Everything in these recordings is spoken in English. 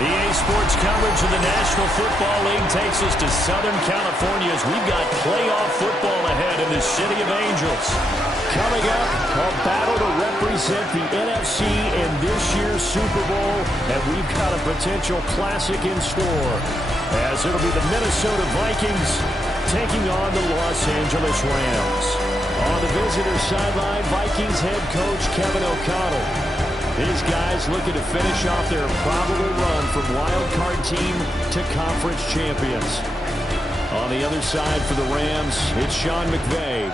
EA Sports coverage of the National Football League takes us to Southern California as we've got playoff football ahead in the City of Angels. Coming up, a battle to represent the NFC in this year's Super Bowl, and we've got a potential classic in store, as it'll be the Minnesota Vikings taking on the Los Angeles Rams. On the visitor sideline, Vikings head coach Kevin O'Connell. These guys looking to finish off their probable run from wild card team to conference champions. On the other side for the Rams, it's Sean McVay.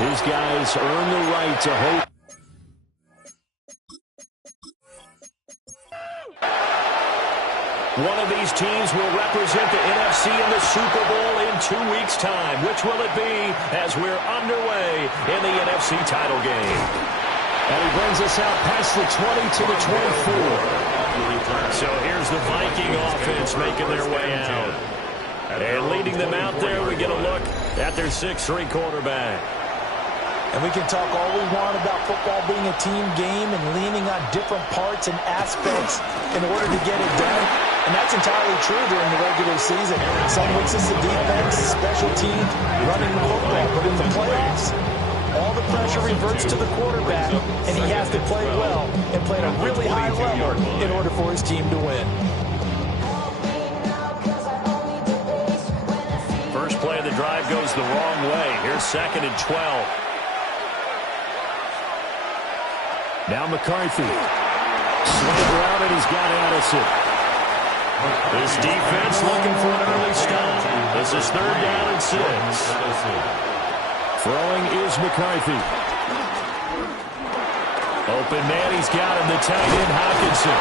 These guys earn the right to hope. One of these teams will represent the NFC in the Super Bowl in 2 weeks' time. Which will it be as we're underway in the NFC title game? And he brings us out past the 20 to the 24. So here's the Viking offense making their way out. And leading them out there, we get a look at their 6'3" quarterback. And we can talk all we want about football being a team game and leaning on different parts and aspects in order to get it done. And that's entirely true during the regular season. Some weeks it's the defense, special teams, running the football. But in the playoffs, all the pressure reverts to the quarterback, and he has to play well and play at a really high level in order for his team to win. First play of the drive goes the wrong way. Here's 2nd and 12. Now McCarthy. Slant route, and he's got Addison. This defense looking for an early stop. This is 3rd down and 6. Throwing is McCarthy. Open man, he's got him, the tight end Hawkinson.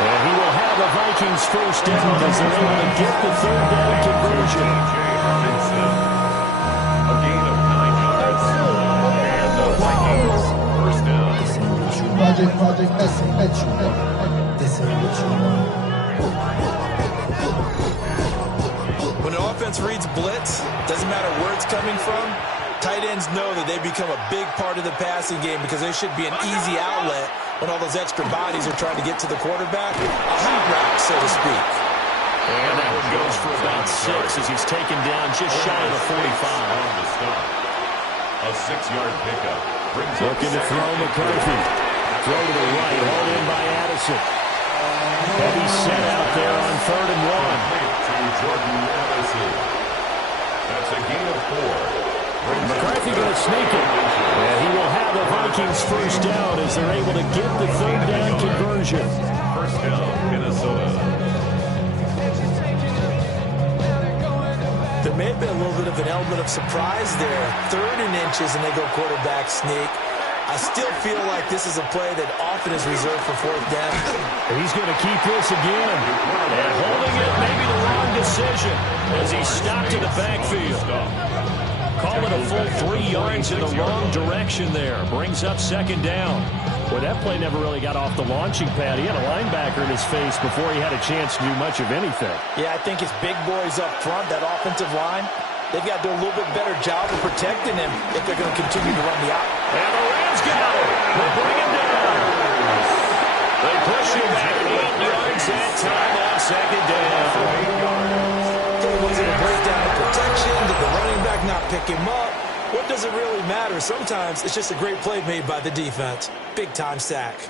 And he will have a Vikings first down as they're able to get the 3rd down conversion. A gain of 9 yards. And the Vikings first down. Project When an offense reads blitz, doesn't matter where it's coming from, tight ends know that they become a big part of the passing game because there should be an easy outlet when all those extra bodies are trying to get to the quarterback. A hot route, so to speak. And that one goes for about 6 as he's taken down just shy of the 45. A 6-yard pickup. Looking to throw McCarthy. Throw to the right, hauled in by Addison. Heavy set out there on 3rd and 1. Jordan Addison. That's a gain of 4. McCarthy going to sneak it. And he will have the Vikings first down as they're able to get the 3rd down conversion. First down, Minnesota. There may have been a little bit of an element of surprise there. 3rd and inches, and they go quarterback sneak. I still feel like this is a play that often is reserved for 4th down. He's going to keep this again. And holding it, maybe the wrong decision as he stopped in the backfield. Call it a full 3 yards in the wrong direction there. Brings up 2nd down. Well, that play never really got off the launching pad. He had a linebacker in his face before he had a chance to do much of anything. Yeah, I think his big boys up front, that offensive line, they've got to do a little bit better job of protecting him if they're going to continue to run the out. And the Rams got him. They bring him down. They push him back 8 yards that time on 2nd down. Was it a breakdown of protection? Did the running back not pick him up? What does it really matter? Sometimes it's just a great play made by the defense. Big-time sack.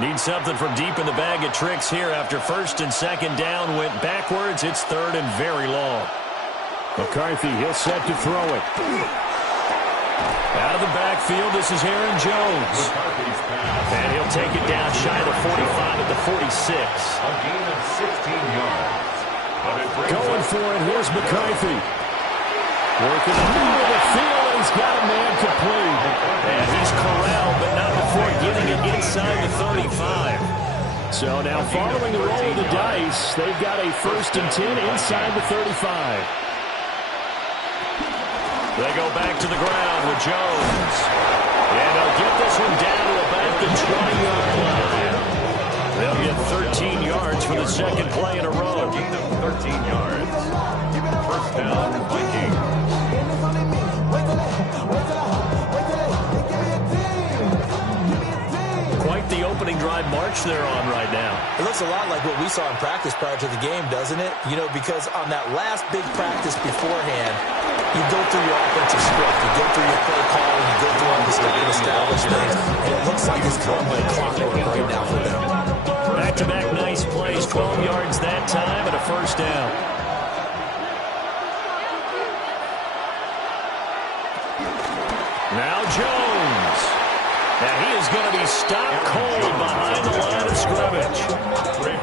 Need something from deep in the bag of tricks here after 1st and 2nd down went backwards. It's 3rd and very long. McCarthy, he'll set to throw it. Out of the backfield, this is Aaron Jones. And he'll take it down shy of the 45 at the 46. A gain of 16 yards. Going for it, here's McCarthy. Working the middle of the field, and he's got a man complete. And he's corralled, but not before getting it inside the 35. So now following the roll of the dice, they've got a 1st and 10 inside the 35. They go back to the ground with Jones. And they'll get this one down to about the 20-yard line. They'll get 13 yards for the 2nd play in a row. A gain of 13 yards. First down, Vikings. coach they're on right now. It looks a lot like what we saw in practice prior to the game, doesn't it? You know, because on that last big practice beforehand, you go through your offensive script, you go through your play calling, you go through all the stuff and establish things, and it looks like it's coming like clockwork right now for them. Back-to-back nice plays, 12 yards that time and a first down. Now Jones. Now he is going to be stopped cold behind the line of scrimmage.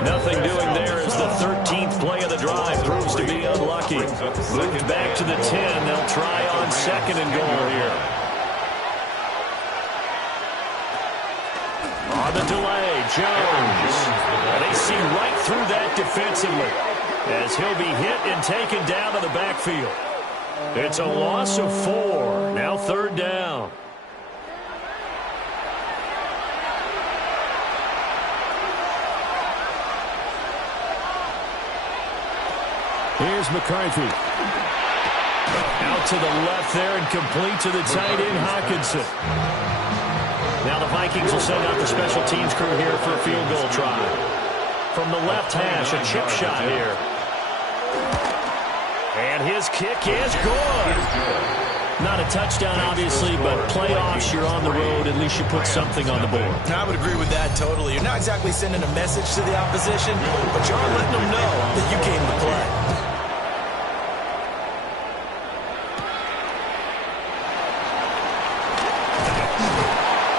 Nothing doing there as the 13th play of the drive proves to be unlucky. Moved back to the 10. They'll try on second and goal here. On the delay, Jones. They see right through that defensively as he'll be hit and taken down to the backfield. It's a loss of 4. Now third down. Here's McCarthy. Out to the left there and complete to the tight end, Hawkinson. Now the Vikings will send out the special teams crew here for a field goal try. From the left hash, a chip shot here. And his kick is good. Not a touchdown, obviously, but playoffs, you're on the road. At least you put something on the board. I would agree with that totally. You're not exactly sending a message to the opposition, but you are letting them know that you came to play.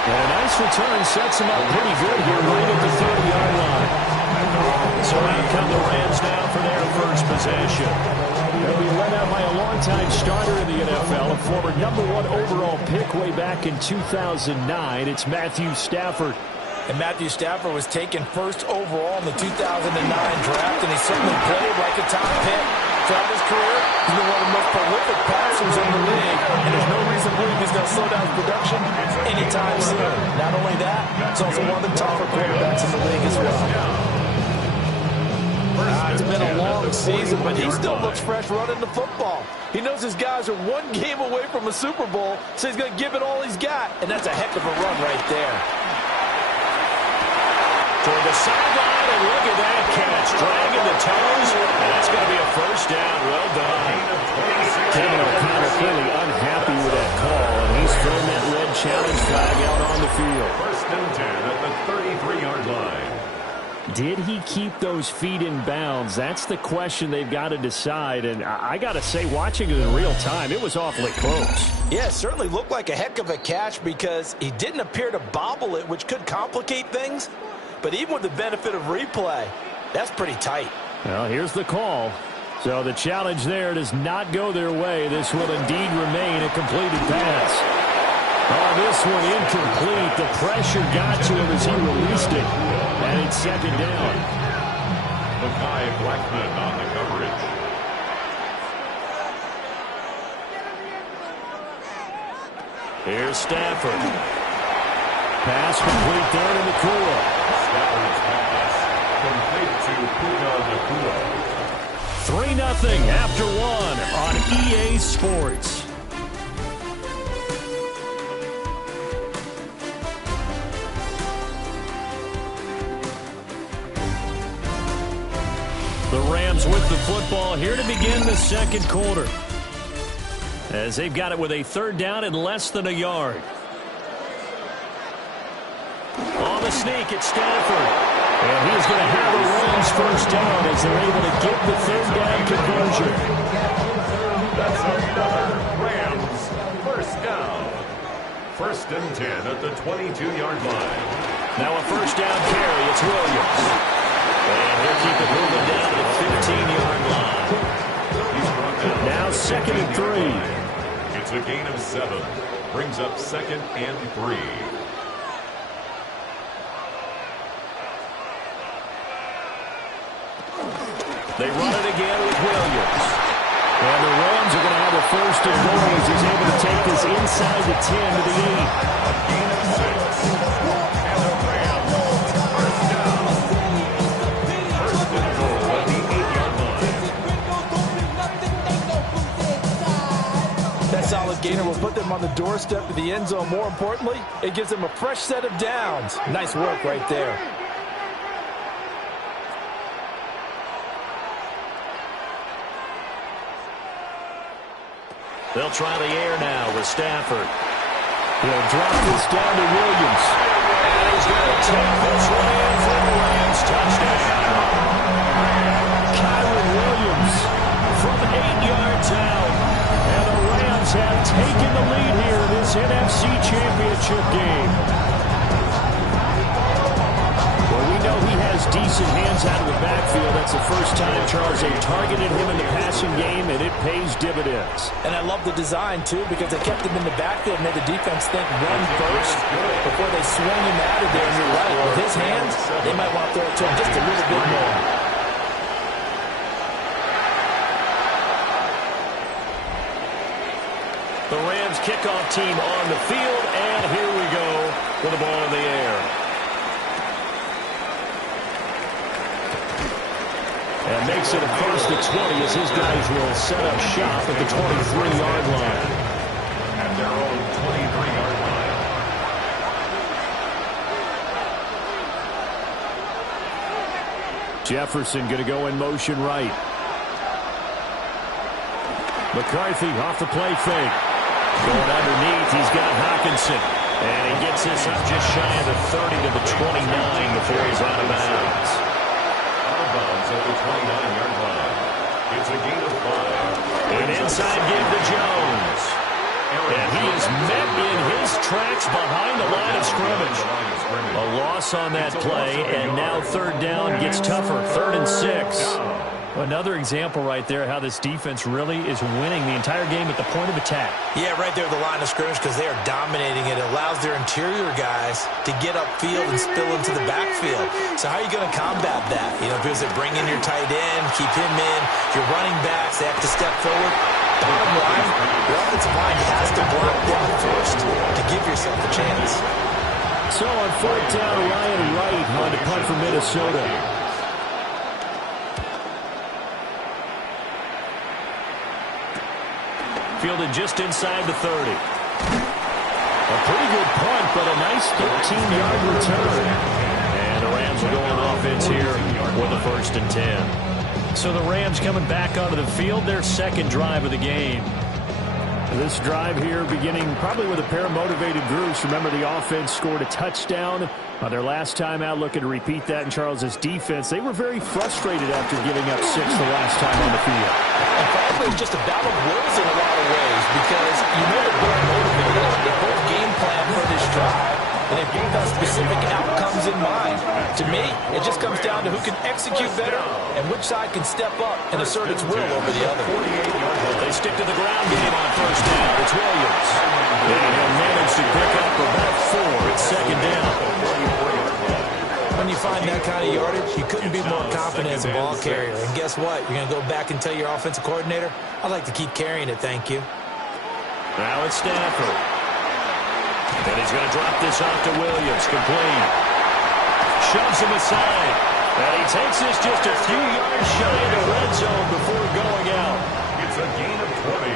And a nice return sets him up pretty good here right at the 30-yard line. So out come the Rams now for their first possession. They'll be led out by a longtime starter in the NFL, a former #1 overall pick way back in 2009. It's Matthew Stafford. And Matthew Stafford was taken first overall in the 2009 draft, and he certainly played like a top pick. Throughout his career, he's been one of the most prolific passers in the league, and there's no reason to believe he's going to slow down his production anytime soon. Not only that, he's also one of the tougher quarterbacks in the league as well. It's been a long season, but he still looks fresh running the football. He knows his guys are one game away from a Super Bowl, so he's going to give it all he's got, and that's a heck of a run right there. Toward the sideline, and look at that catch. Dragging the toes, and that's going to be a first down. Well done. Kevin O'Connor clearly unhappy with that call, and he's thrown that red challenge flag out on the field. First and 10 at the 33-yard line. Did he keep those feet in bounds? That's the question they've got to decide. And I got to say, watching it in real time, it was awfully close. Yeah, it certainly looked like a heck of a catch because he didn't appear to bobble it, which could complicate things. But even with the benefit of replay, that's pretty tight. Well, here's the call. So the challenge there does not go their way. This will indeed remain a completed pass. Oh, this one incomplete. The pressure got to him as he released it. And it's second down. Mekhi Blackman on the coverage. Here's Stafford. Pass complete there to Nakua. Stafford's pass complete to Puka Nakua. 3-0 after one on EA Sports. The Rams with the football here to begin the second quarter, as they've got it with a third down and less than a yard. On the sneak, it's Stafford. And he's going to have the Rams first down as they're able to get the third down conversion. That's another Rams first down. First and 10 at the 22-yard line. Now a first down carry. It's Williams. And he'll keep it moving down to the 15-yard line. Now second and 3. It's a gain of 7. Brings up second and 3. They run it again with Williams. And the Rams are going to have a first and goal as he's able to take this inside the 10 to the 8. A gain of 6. And the Rams first down. First and goal at the 8-yard line. That solid gainer will put them on the doorstep of the end zone. More importantly, it gives them a fresh set of downs. Nice work right there. They'll try the air now with Stafford. He'll drop this down to Williams. And he's going to take this one in for the Rams. Touchdown. Kyron Williams from 8 yards out. And the Rams have taken the lead here in this NFC Championship game. Well, we know he has decent hands out of the backfield. That's the first time, Charles, they targeted him in the passing game, and it pays dividends. And I love the design, too, because they kept him in the backfield and made the defense think run first before they swung him out of there. And you're right, with his hands, they might want to throw it to him just a little bit more. The Rams kickoff team on the field, and here we go with the ball in the air. And makes it a first and 20 as his guys will set up shop at the 23-yard line. At their own 23-yard line. Jefferson going to go in motion right. McCarthy off the play fake. Going underneath, he's got Hawkinson. And he gets this up just shy of the 30 to the 29 before he's out of bounds. Out of bounds at the 29-yard line. It's a gain of 5. An inside give to Jones. And he is met in his tracks behind the line of scrimmage. A loss on that play, and now third down gets tougher. 3rd and 6. Another example right there how this defense really is winning the entire game at the point of attack. Yeah, right there at the line of scrimmage because they are dominating it. It allows their interior guys to get upfield and spill into the backfield. So how are you going to combat that? You know, because they bring in your tight end, keep him in, your running backs, they have to step forward. Bottom line, your offensive line has to block down first to give yourself a chance. So on 4th down, Ryan Wright on to punt for Minnesota. Fielded just inside the 30. A pretty good punt, but a nice 13-yard return. And the Rams will go on offense here with a 1st and 10. So the Rams coming back onto the field, their second drive of the game. This drive here beginning probably with a pair of motivated groups. Remember, the offense scored a touchdown on their last time out, looking to repeat that in Charles's defense. They were very frustrated after giving up 6 the last time on the field. And frankly, it's just a battle of wills in a lot of ways because you know they're both motivated. They both game plan for this drive, and they both have specific outcomes in mind. To me, it just comes down to who can execute better and which side can step up and assert its will over the other. They stick to the ground game on 1st down. It's Williams. And he'll manage to pick up about 4. It's 2nd down. When you find that kind of yardage, you couldn't be more confident as a ball carrier. And guess what? You're going to go back and tell your offensive coordinator, I'd like to keep carrying it, thank you. Now it's Stafford. And he's going to drop this off to Williams. Complete. Shoves him aside. And he takes this just a few yards shy of the red zone before going out. It's a gain of 20.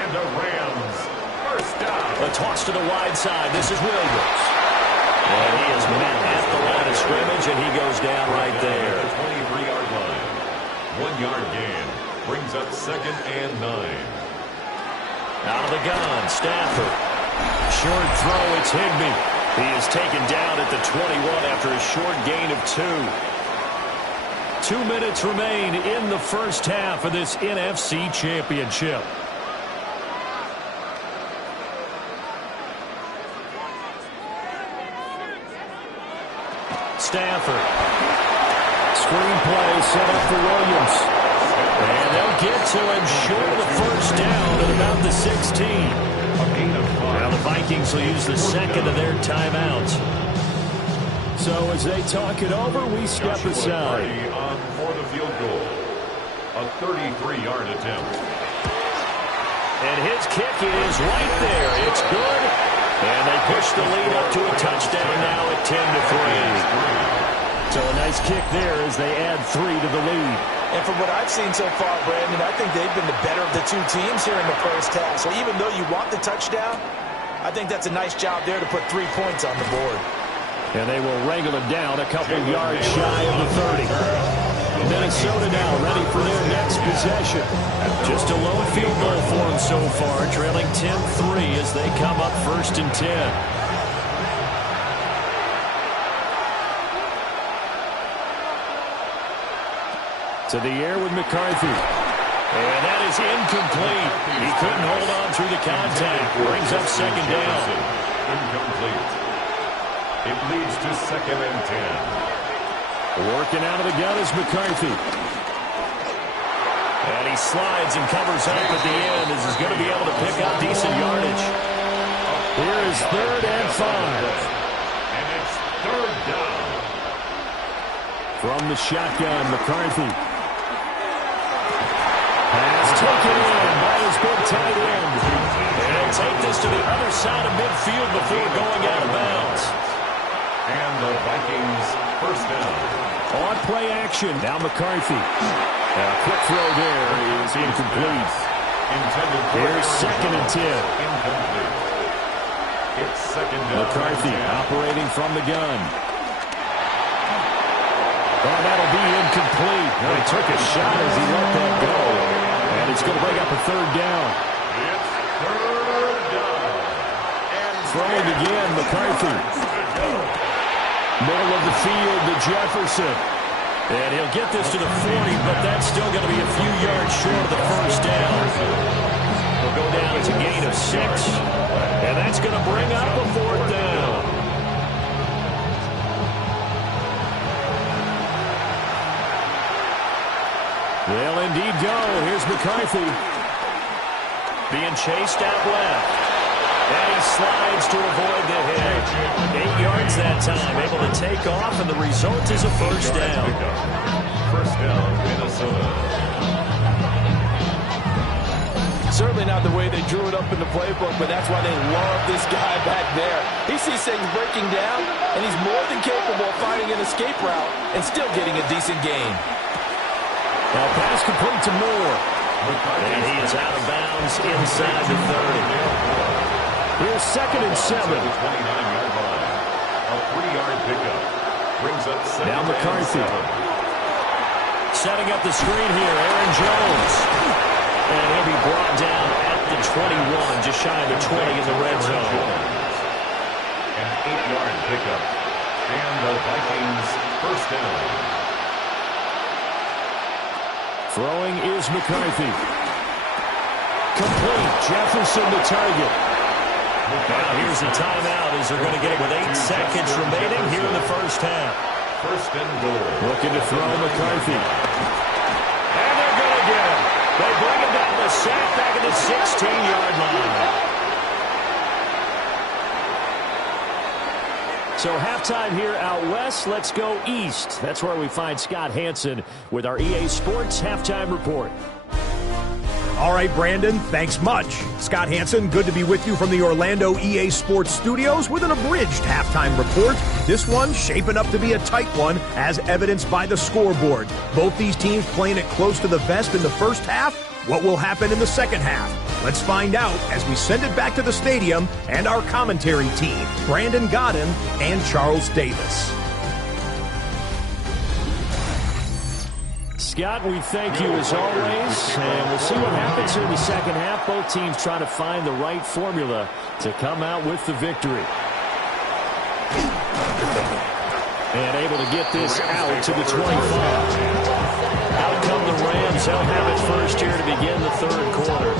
And the Rams, 1st down. A toss to the wide side. This is Williams. And he is met at the line of scrimmage, and he goes down right there. 23-yard line. 1-yard gain. Brings up 2nd and 9. Out of the gun, Stafford. Short throw, it's Higbee. He is taken down at the 21 after a short gain of 2. 2 minutes remain in the first half of this NFC Championship. Stafford. Screen play set up for Williams. And they'll get to him short of the 1st down at about the 16. Now the Vikings will use the 2nd of their timeouts. So as they talk it over, we step aside. On for the field goal. A 33-yard attempt. And his kick is right there. It's good. And they push the lead up to a touchdown now at 10-3. So a nice kick there as they add 3 to the lead. And from what I've seen so far, Brandon, I think they've been the better of the two teams here in the first half. So even though you want the touchdown, I think that's a nice job there to put 3 points on the board. And they will wrangle it down a couple yards shy of the 30. Minnesota now ready for their next possession. Just a lone field goal for them so far, trailing 10-3 as they come up 1st and 10. To the air with McCarthy. And that is incomplete. He couldn't hold on through the contact. Brings up 2nd down. Incomplete. It leads to 2nd and 10. Working out of the gun is McCarthy. And he slides and covers up at the end as he's going to be able to pick up decent yardage. Here is 3rd and 5. And it's 3rd down. From the shotgun, McCarthy. Pass taken in by his big tight end. And he'll take this to the other side of midfield before going out of bounds. And the Vikings 1st down. On play action, now McCarthy. A quick throw there is incomplete. Here's 2nd and 10. Incomplete. It's 2nd down. McCarthy operating from the gun. Oh, that'll be incomplete. No, he took a shot as he let that go. And it's going to bring up a 3rd down. It's 3rd down. And throwing again, McCarthy. Middle of the field to Jefferson. And he'll get this to the 40, but that's still going to be a few yards short of the 1st down. He'll go down to a gain of 6. And that's going to bring up a 4th down. They'll indeed go. Here's McCarthy. Being chased out left. And he slides to avoid the hit. 8 yards that time. Able to take off, and the result is a 1st down. 1st down, Minnesota. Certainly not the way they drew it up in the playbook, but that's why they love this guy back there. He sees things breaking down, and he's more than capable of finding an escape route and still getting a decent gain. Now pass complete to Moore. And he is out of bounds inside the 30. Here's 2nd and 7. 29-yard line. A 3-yard pickup. Brings up 2nd now McCarthy. and 7. Setting up the screen here, Aaron Jones. And he'll be brought down at the 21, just shy of the 20 in the red zone. An 8-yard pickup. And the Vikings 1st down. Throwing is McCarthy. Complete. Jefferson the target. Now here's a timeout as they're going to get it with 8 seconds remaining here in the 1st half. 1st and goal. Looking to throw McCarthy. And they're going to get him. They bring him down the sack back at the 16-yard line. So halftime here out west. Let's go east. That's where we find Scott Hansen with our EA Sports Halftime Report. All right, Brandon, thanks much. Scott Hansen, good to be with you from the Orlando EA Sports Studios with an abridged halftime report. This one shaping up to be a tight one, as evidenced by the scoreboard. Both these teams playing it close to the vest in the first half. What will happen in the second half? Let's find out as we send it back to the stadium and our commentary team, Brandon Godden and Charles Davis. Scott, we thank you as always, and we'll see what happens here in the second half. Both teams trying to find the right formula to come out with the victory. And able to get this out to the 25. Out come the Rams. They'll have it first here to begin the 3rd quarter.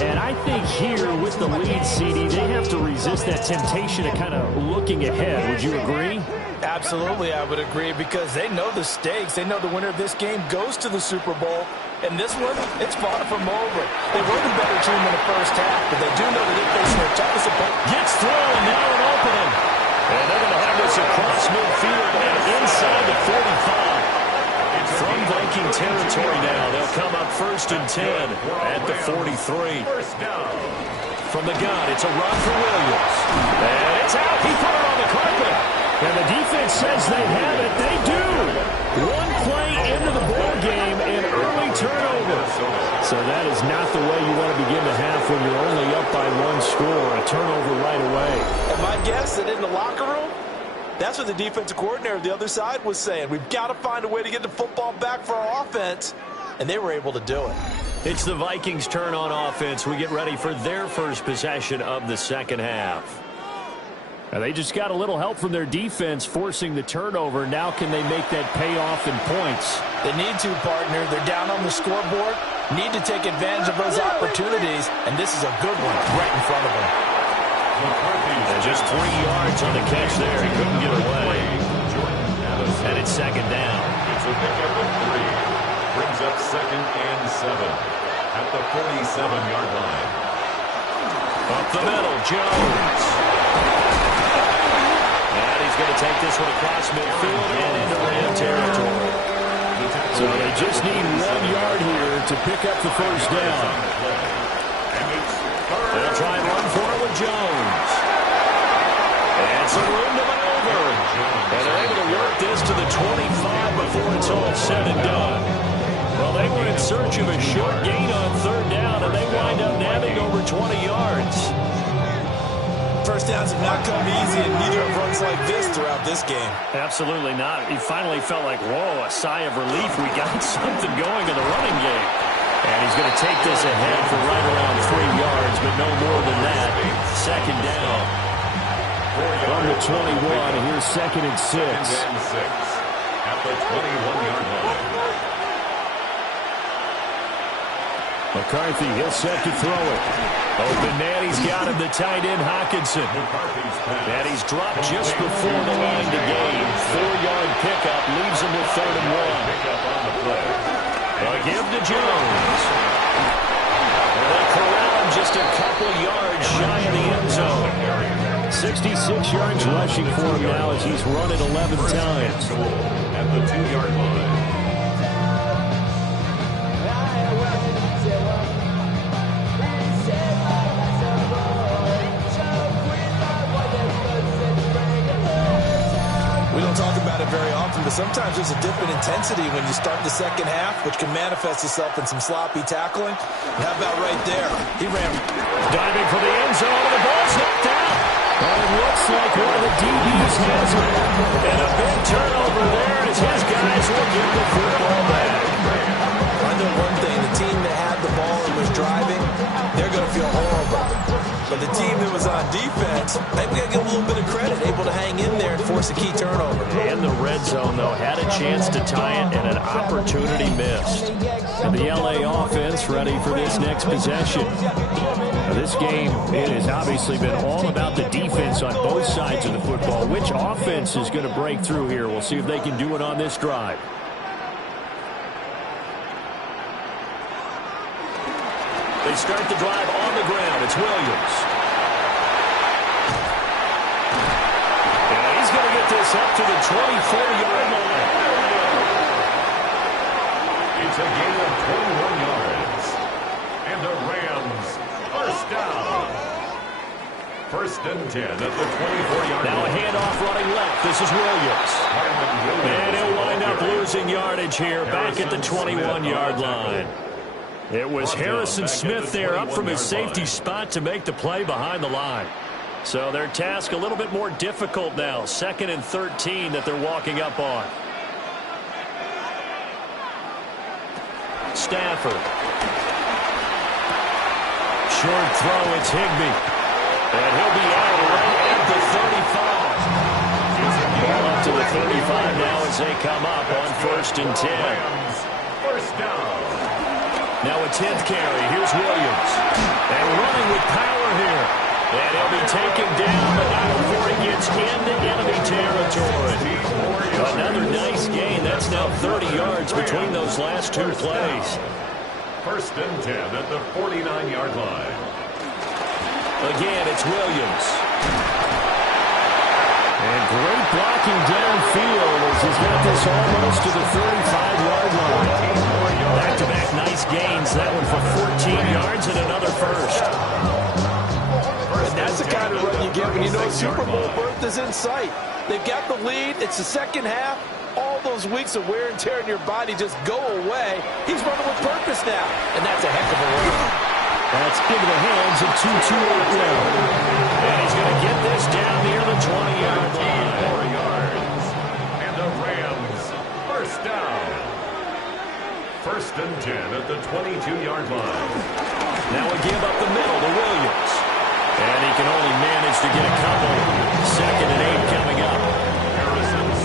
And I think here with the lead, CD, they have to resist that temptation of kind of looking ahead. Would you agree? Absolutely, I would agree, because they know the stakes. They know the winner of this game goes to the Super Bowl. And this one, it's far from over. They were the better team in the first half, but they do know that they're facing their toughest opponent. Gets through, and now an opening. And they're going to have this across midfield and inside the 45. From Viking territory now, they'll come up 1st and 10 at the 43. From the gun, it's a run for Williams. And it's out. He put it on the carpet. And the defense says they have it. They do. One play into the ball game, an early turnover. So that is not the way you want to begin the half when you're only up by 1 score. A turnover right away. And my guess that in the locker room, that's what the defensive coordinator of the other side was saying. We've got to find a way to get the football back for our offense. and they were able to do it. It's the Vikings' turn on offense. We get ready for their first possession of the second half. And they just got a little help from their defense forcing the turnover. Now can they make that pay off in points? They need to, partner. They're down on the scoreboard. Need to take advantage of those opportunities, and this is a good one right in front of them. And just 3 yards on the catch there. He couldn't get away. And it's second down. It's a pickup of 3. Brings up 2nd and 7 at the 47-yard line. Up the middle, Jones. And he's going to take this one across midfield and into Ram territory. So they just need 1 yard here to pick up the first down. They'll try and run for it with Jones. And some room to maneuver. And they're able to work this to the 25 before it's all said and done. Well, they were in search of a short gain on third down, and they wind up nabbing over 20 yards. First downs have not come easy, and neither have runs like this throughout this game. Absolutely not. He finally felt like, whoa, a sigh of relief. We got something going in the running game. And he's going to take this ahead for right around 3 yards, but no more than that. Second down. From the 21, here's 2nd and 6. At the 21-yard line. McCarthy, he'll set to throw it. Open man, he's got him, the tight end, Hockenson. And he's dropped just before the line to gain. 4-yard pickup leaves him with 3rd and 1. A give to Jones. And they corral him just a couple yards shy of the end zone. 66 yards rushing for him now as he's run it 11 times. At the 2-yard line. We don't talk about it very often, but sometimes there's a dip in intensity when you start the second half, which can manifest itself in some sloppy tackling. And how about right there? He ran. Diving for the end zone, and the ball's knocked out. But it looks like one of the DBs has it. And a big turnover there as his guys will get the football back. I know one thing, the team that had the ball and was driving, they're going to feel horrible. But the team that was on defense, they've got to give a little bit of credit, able to hang in there and force a key turnover. And the red zone, though, had a chance to tie it and an opportunity missed. And the LA offense ready for this next possession. Now, this game, it has obviously been all about the defense on both sides of the football. Which offense is going to break through here? We'll see if they can do it on this drive. They start the drive on the ground. It's Williams. And he's going to get this up to the 24-yard line. It's a gain of 21 yards. And the Rams first down. 1st and 10 at the 24-yard line. Now a handoff running left. This is Williams. And he'll wind up losing yardage here back at the 21-yard line. It was Harrison Smith there up from his safety spot to make the play behind the line. So their task a little bit more difficult now. 2nd and 13 that they're walking up on. Stafford. Short throw, it's Higbee. And he'll be out right at the 35. Ball up to the 35 now as they come up on 1st and 10. First down. Now a 10th carry. Here's Williams. And running with power here. And he'll be taken down, but not before he gets into enemy territory. Another nice gain. That's now 30 yards between those last 2 plays. 1st and 10 at the 49-yard line. Again, it's Williams. And great blocking downfield as he's got this almost to the 35-yard line. Back-to-back nice gains. That one for 14 yards and another first. And that's the kind of run you get when you know Super Bowl berth is in sight. They've got the lead. It's the second half. All those weeks of wear and tear in your body just go away. He's running with purpose now, and that's a heck of a run. That's into the hands of 2-2-8 now. And he's going to get this down near the 20-yard line. 4 yards. And the Rams first down. First and 10 at the 22-yard line. Now we give up the middle to Williams. And he can only manage to get a couple. 2nd and 8 coming up.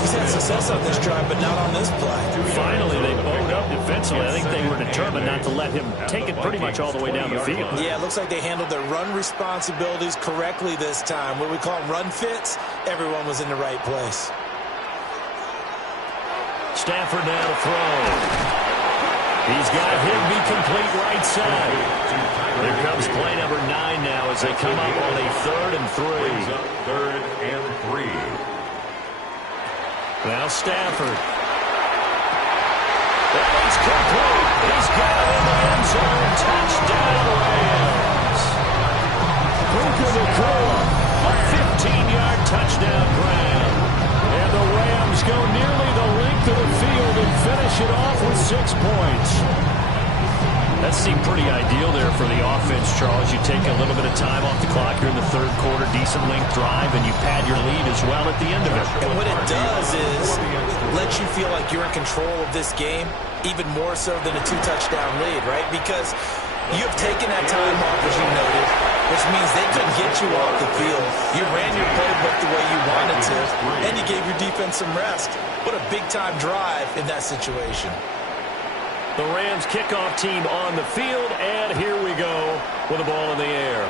He's had success on this drive, but not on this play. Finally, they bowed up defensively. I think they were determined not to let him take it pretty much all the way down the field. Yeah, it looks like they handled their run responsibilities correctly this time. What we call them run fits, everyone was in the right place. Stafford now to throw. He's got Higbee complete right side. Here comes play number 9 now as they come up on a 3rd and 3. 3rd and 3. Now Stafford. It's complete. He's got it in the end zone. Touchdown, Rams. Puka Nacua, a 15-yard touchdown grab. And the Rams go nearly the length of the field and finish it off with 6 points. That seemed pretty ideal there for the offense, Charles. You take a little bit of time off the clock here in the 3rd quarter, decent length drive, and you pad your lead as well at the end of it. And what it does is let you feel like you're in control of this game, even more so than a 2-touchdown lead, right? Because you've taken that time off, as you noted, which means they couldn't get you off the field. You ran your playbook the way you wanted to, and you gave your defense some rest. What a big-time drive in that situation. The Rams kickoff team on the field, and here we go with the ball in the air.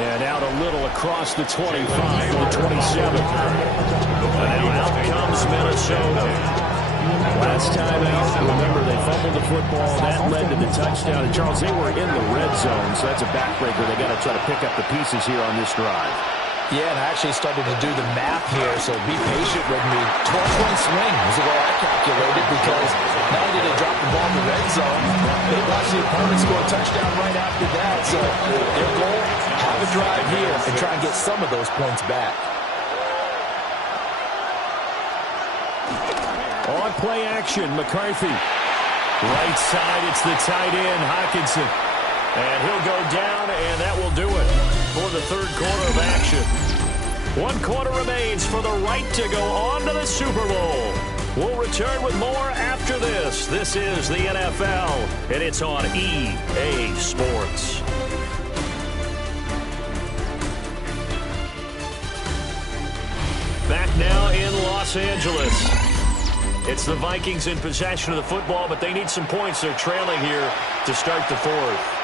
And out a little across the 25 to the 27. And now out comes Minnesota. Last time out, remember, they fumbled the football. That led to the touchdown. And, Charles, they were in the red zone, so that's a backbreaker. They got to try to pick up the pieces here on this drive. Yeah, and I actually started to do the math here, so be patient with me. 12-point swing is the way I calculated, because not only did they drop the ball in the red zone, they watched the opponent score a touchdown right after that. So their goal, have a drive here and try and get some of those points back. On play action, McCarthy. Right side, it's the tight end, Hockenson. And he'll go down, and that will do it for the 3rd quarter of action. 1 quarter remains for the right to go on to the Super Bowl. We'll return with more after this. This is the NFL, and it's on EA Sports. Back now in Los Angeles. It's the Vikings in possession of the football, but they need some points. They're trailing here to start the 4th.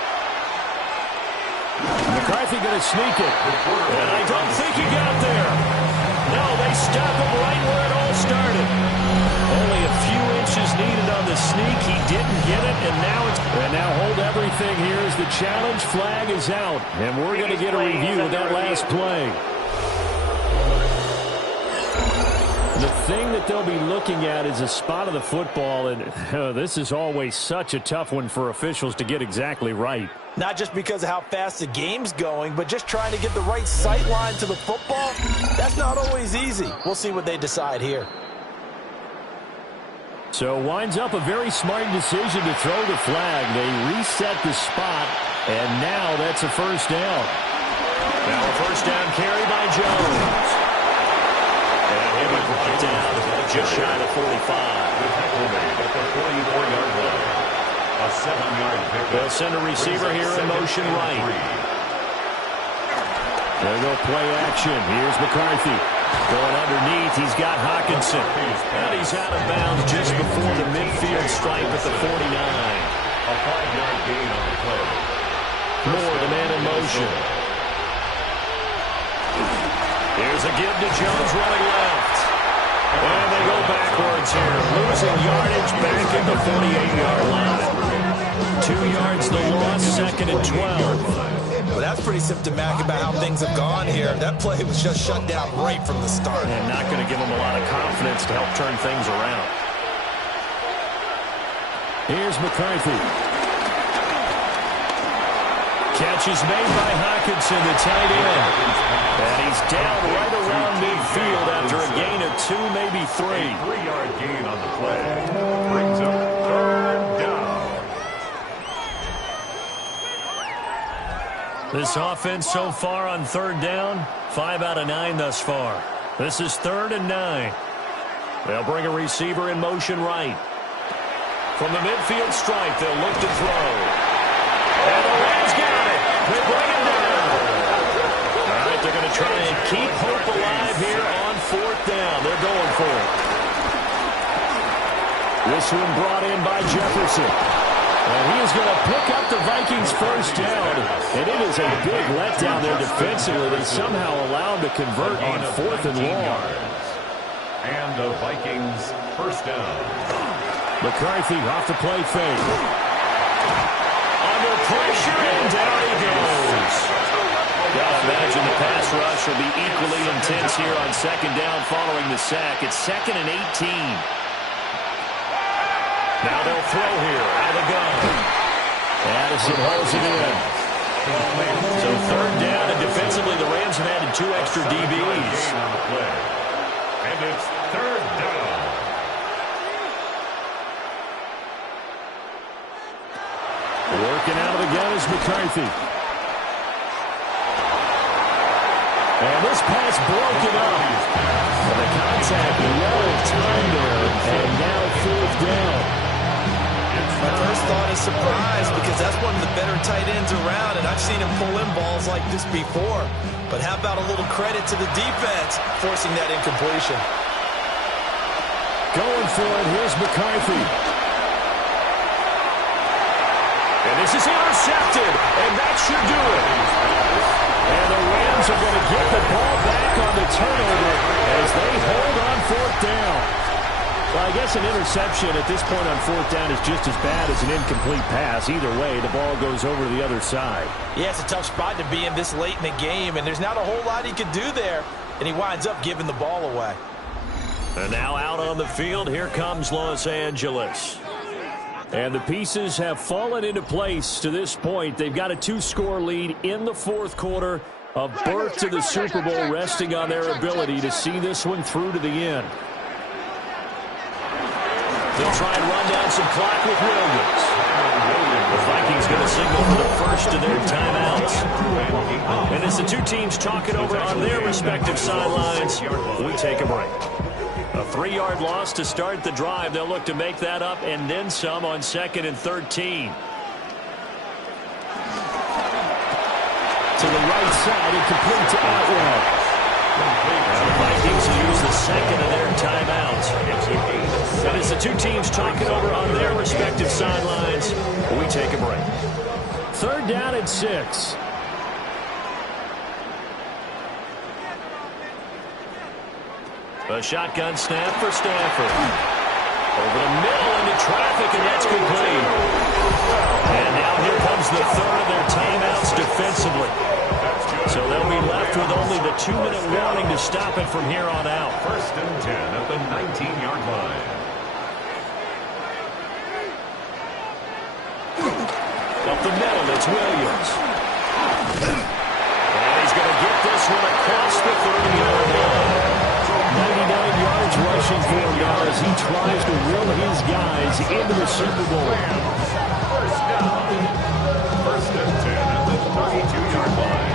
McCarthy going to sneak it. And I don't think he got there. No, they stop him right where it all started. Only a few inches needed on the sneak. He didn't get it, and now hold everything here as the challenge flag is out. And we're going to get a review of that last play. The thing that they'll be looking at is a spot of the football, and this is always such a tough one for officials to get exactly right. Not just because of how fast the game's going, but just trying to get the right sight line to the football. That's not always easy. We'll see what they decide here. So winds up a very smart decision to throw the flag. They reset the spot, and now that's a 1st down. Now a 1st down carry by Jones. And he'll be brought down just shy of 45. At the 44-yard line. A 7-yard pickup. They'll send a receiver here in motion right. There go play action. Here's McCarthy. Going underneath, he's got Hockenson. And he's out of bounds just before the midfield stripe at the 49. A 5-yard gain on the play. Moore, the man in motion. Here's a give to Jones running left. And they go backwards here. Losing yardage back at the 48-yard line. 2 yards the loss, 2nd and 12. Well, that's pretty symptomatic about how things have gone here. That play was just shut down right from the start. And not going to give them a lot of confidence to help turn things around. Here's McCarthy. Catch is made by Hockenson, the tight end. And he's down right around midfield after a gain of 2, maybe 3. A 3-yard gain on the play. Brings up 3rd down. This offense so far on 3rd down, 5 out of 9 thus far. This is 3rd and 9. They'll bring a receiver in motion right. From the midfield stripe, they'll look to throw. And the Rams got it. They bring it down. All right, they're going to try and keep hope alive here on 4th down. They're going for it. This one brought in by Jefferson. And he is going to pick up the Vikings' first down. And it is a big letdown there defensively. They somehow allowed to convert on 4th and long. And the Vikings' first down. McCarthy off the play fake. Under pressure, and down he goes. Gotta imagine the pass rush will be equally intense here on 2nd down following the sack. It's 2nd and 18. Now they'll throw here out of the gun. Addison holds it in. So 3rd down, and defensively the Rams have added 2 extra DBs. And it's 3rd down. Working out of the gun is McCarthy. And this pass broken up. And the contact, well timed there, and now 4th down. My first thought is surprise, because that's one of the better tight ends around, and I've seen him pull in balls like this before. But how about a little credit to the defense forcing that incompletion? Going for it, here's McCarthy. And this is intercepted, and that should do it. And the Rams are going to get the ball back on the turnover as they hold on 4th down. Well, I guess an interception at this point on 4th down is just as bad as an incomplete pass. Either way, the ball goes over to the other side. Yeah, it's a tough spot to be in this late in the game, and there's not a whole lot he could do there, and he winds up giving the ball away. And now out on the field, here comes Los Angeles. And the pieces have fallen into place to this point. They've got a 2-score lead in the 4th quarter. A berth to the Super Bowl resting on their ability to see this one through to the end. They'll try and run down some clock with Williams. The Vikings going to signal for the first of their timeouts. And as the 2 teams talk it over on their respective sidelines, we take a break. A 3-yard loss to start the drive. They'll look to make that up and then some on 2nd and 13. To the right side and complete to Atwell. The Vikings will use the 2nd of their timeouts. And as the 2 teams talk it over on their respective sidelines, we take a break. 3rd down and 6. A shotgun snap for Stafford. Over the middle into traffic, and that's complete. And now here comes the 3rd of their timeouts defensively. So they'll be left with only the 2-minute warning to stop it from here on out. 1st and 10 at the 19-yard line. Up the middle, it's Williams. And he's going to get this one across the 30-yard line. 99 yards rushing for him as he tries to will his guys into the Super Bowl. First down. 1st and 10 at the 32-yard line.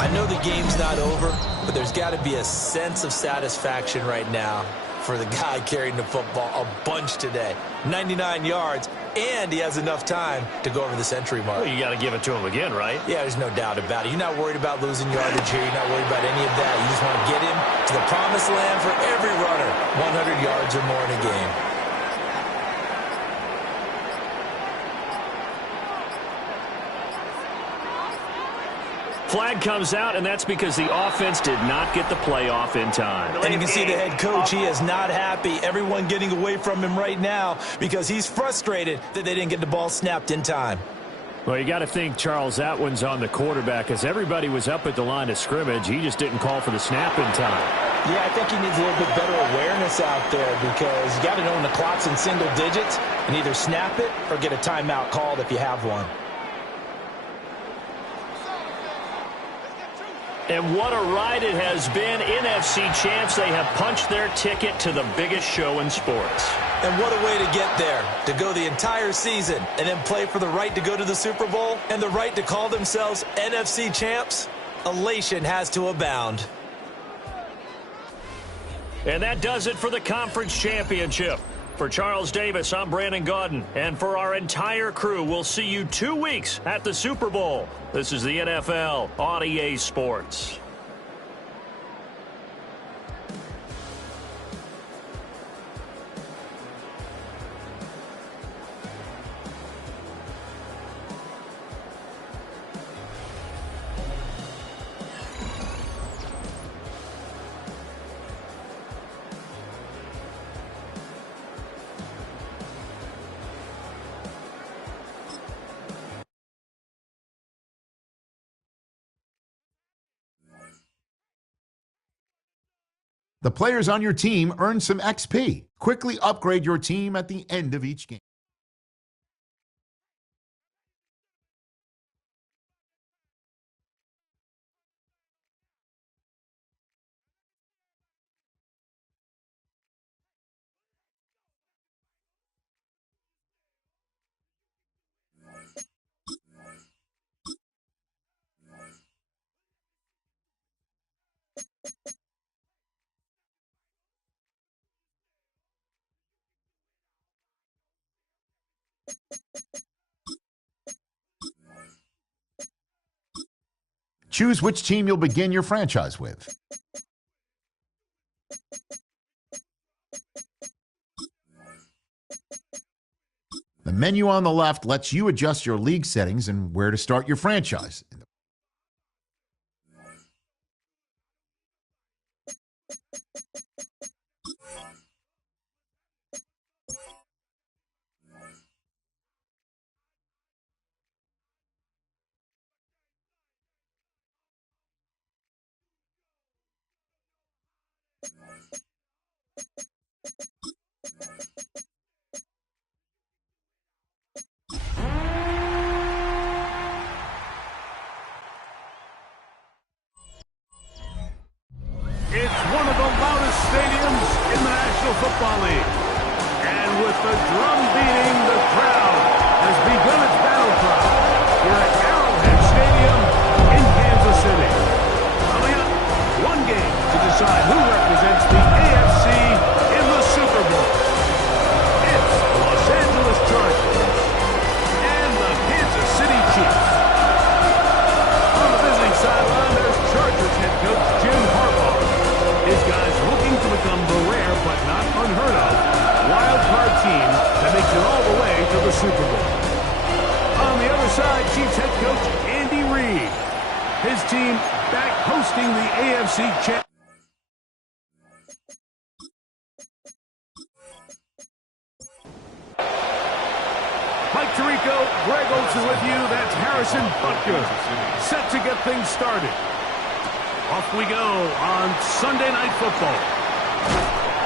I know the game's not over, but there's got to be a sense of satisfaction right now for the guy carrying the football a bunch today. 99 yards, and he has enough time to go over the century mark. Well, you got to give it to him again, right? Yeah, there's no doubt about it. You're not worried about losing yardage here. You're not worried about any of that. You just want to get him to the promised land for every runner. 100 yards or more in a game. Flag comes out, and that's because the offense did not get the play off in time. And you can see the head coach, he is not happy. Everyone getting away from him right now because he's frustrated that they didn't get the ball snapped in time. Well, you got to think, Charles, that one's on the quarterback as everybody was up at the line of scrimmage. He just didn't call for the snap in time. Yeah, I think he needs a little bit better awareness out there because you got to know when the clock's in single digits and either snap it or get a timeout called if you have one. And what a ride it has been. NFC champs, they have punched their ticket to the biggest show in sports. And what a way to get there, to go the entire season and then play for the right to go to the Super Bowl and the right to call themselves NFC champs. Elation has to abound. And that does it for the conference championship. For Charles Davis, I'm Brandon Gaudin. And for our entire crew, we'll see you 2 weeks at the Super Bowl. This is the NFL on EA Sports. The players on your team earn some XP. Quickly upgrade your team at the end of each game. Choose which team you'll begin your franchise with. The menu on the left lets you adjust your league settings and where to start your franchise. It's one of the loudest stadiums in the National Football League. And with the drum beating, the crowd has begun its battle cry here at Arrowhead Stadium in Kansas City. Coming up, one game to decide who represents the AFC in the Super Bowl. It's the Los Angeles Chargers and the Kansas City Chiefs. On the visiting sideline, there's Chargers head coach Jim Harbaugh. His guys looking to become the rare but not unheard of wild card team that makes it all the way to the Super Bowl. On the other side, Chiefs head coach Andy Reid. His team back hosting the AFC Championship. Mike Tirico, Greg Olsen with you. That's Harrison Butker. Set to get things started. Off we go on Sunday Night Football.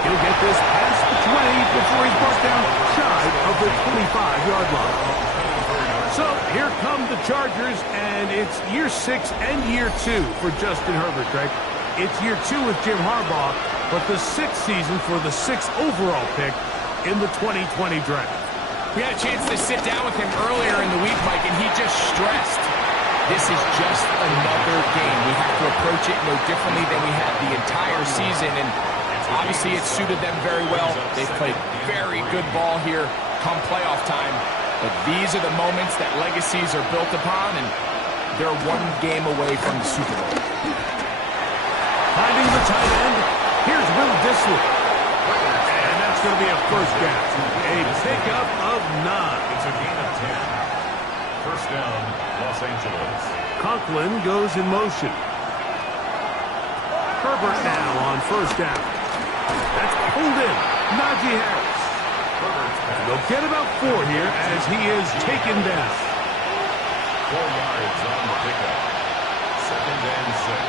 He'll get this past the 20 before he's brought down shy of the 25-yard line. So here come the Chargers, and it's year 6 and year 2 for Justin Herbert, Greg. It's year 2 with Jim Harbaugh, but the 6th season for the 6th overall pick in the 2020 draft. We had a chance to sit down with him earlier in the week, Mike, and he just stressed this is just another game. We have to approach it no differently than we had the entire season, and obviously it suited them very well. They've played very good ball here come playoff time, but these are the moments that legacies are built upon, and they're one game away from the Super Bowl. Finding the tight end, here's Will Dissly. And that's going to be a first down. A pickup of 9. It's a gain of 10. First down, Los Angeles. Conklin goes in motion. Herbert now on first down. That's pulled in. Najee Harris. They'll get about 4 here as he is taken down. 4 yards on the pickup. Second and 6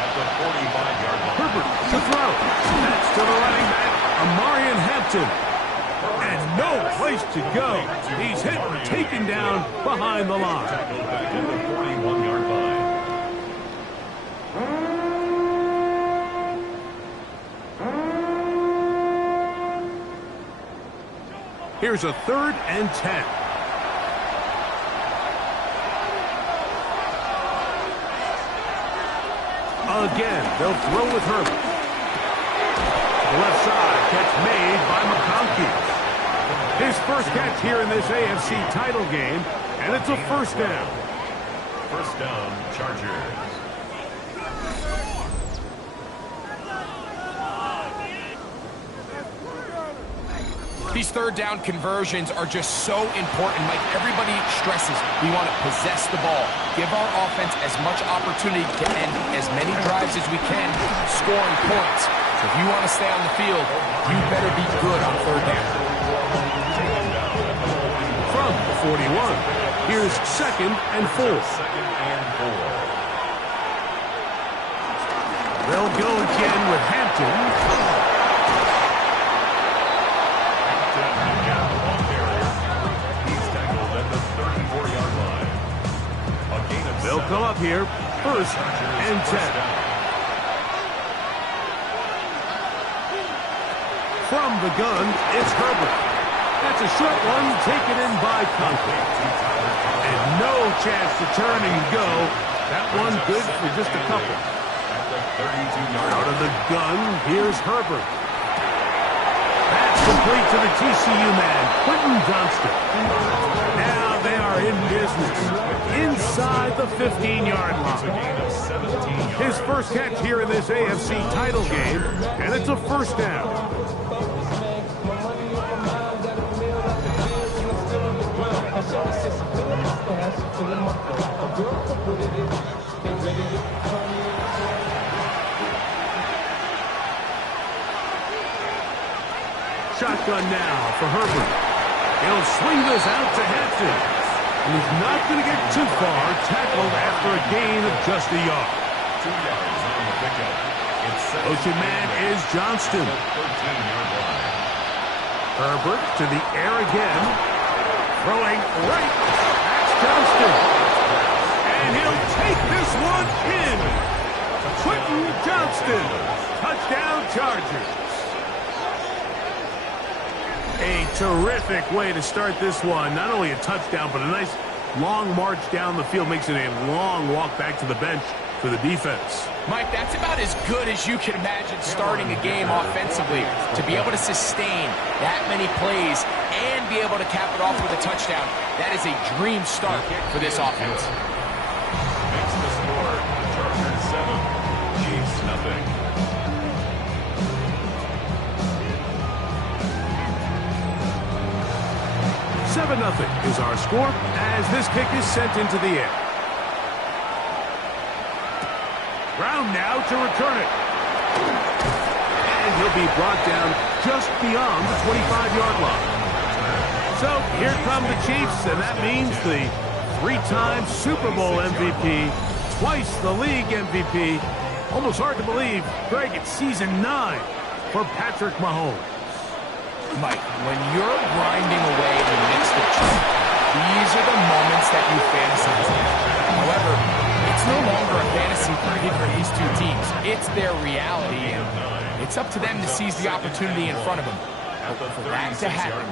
at the 45-yard line. Herbert to throw. That's to the running back, Amarian Hampton. And no place to go. He's hit and taken down behind the line. Tackled back at the 41-yard line. Here's a 3rd and 10. Again, they'll throw with Herbert. His first catch here in this AFC title game, and it's a first down. First down, Chargers. These third down conversions are just so important. Like everybody stresses, we want to possess the ball, give our offense as much opportunity to end as many drives as we can, scoring points. So if you want to stay on the field, you better be good on third down. From the 41, here's 2nd and 4. They'll go again with Hampton. They'll come up here, 1st and 10. From the gun, it's Herbert. That's a short one taken in by Conklin. And no chance to turn and go. That one good for just a couple. Out of the gun, here's Herbert. That's complete to the TCU man, Quentin Johnston. Now they are in business inside the 15-yard line. His first catch here in this AFC title game, and it's a first down. Shotgun now for Herbert. He'll swing this out to Hampton. And he's not going to get too far, tackled after a gain of just a yard. 2 yards on the pickup. Ocean man is Johnston. Herbert to the air again. Throwing right. That's Johnston. And he'll take this one in. Quentin Johnston. Touchdown Chargers. A terrific way to start this one. Not only a touchdown, but a nice long march down the field. Makes it a long walk back to the bench for the defense. Mike, that's about as good as you can imagine starting a game offensively. To be able to sustain that many plays and be able to cap it off with a touchdown, that is a dream start for this offense. Makes the score, Chargers 7, Chiefs nothing. Nothing is our score as this kick is sent into the air. Brown now to return it. And he'll be brought down just beyond the 25-yard line. So here come the Chiefs, and that means the 3-time Super Bowl MVP, twice the league MVP. Almost hard to believe, Greg, it's season 9 for Patrick Mahomes. Mike, when you're grinding away in the midst of trouble, these are the moments that you fantasize about. However, it's no longer a fantasy for either of these two teams. It's their reality, and it's up to them to seize the opportunity in front of them. But for that to happen,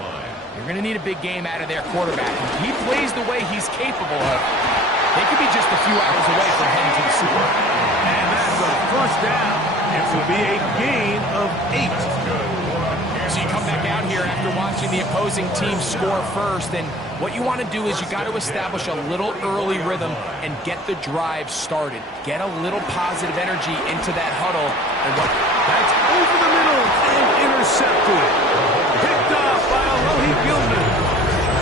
you're going to need a big game out of their quarterback. If he plays the way he's capable of, they could be just a few hours away from heading to the Super Bowl. And that's a first down. It will be a gain of 8. So you come back out here after watching the opposing team score first, and what you want to do is you got to establish a little early rhythm and get the drive started. Get a little positive energy into that huddle. And that's over the middle and intercepted. Picked off by Alohi Gilman.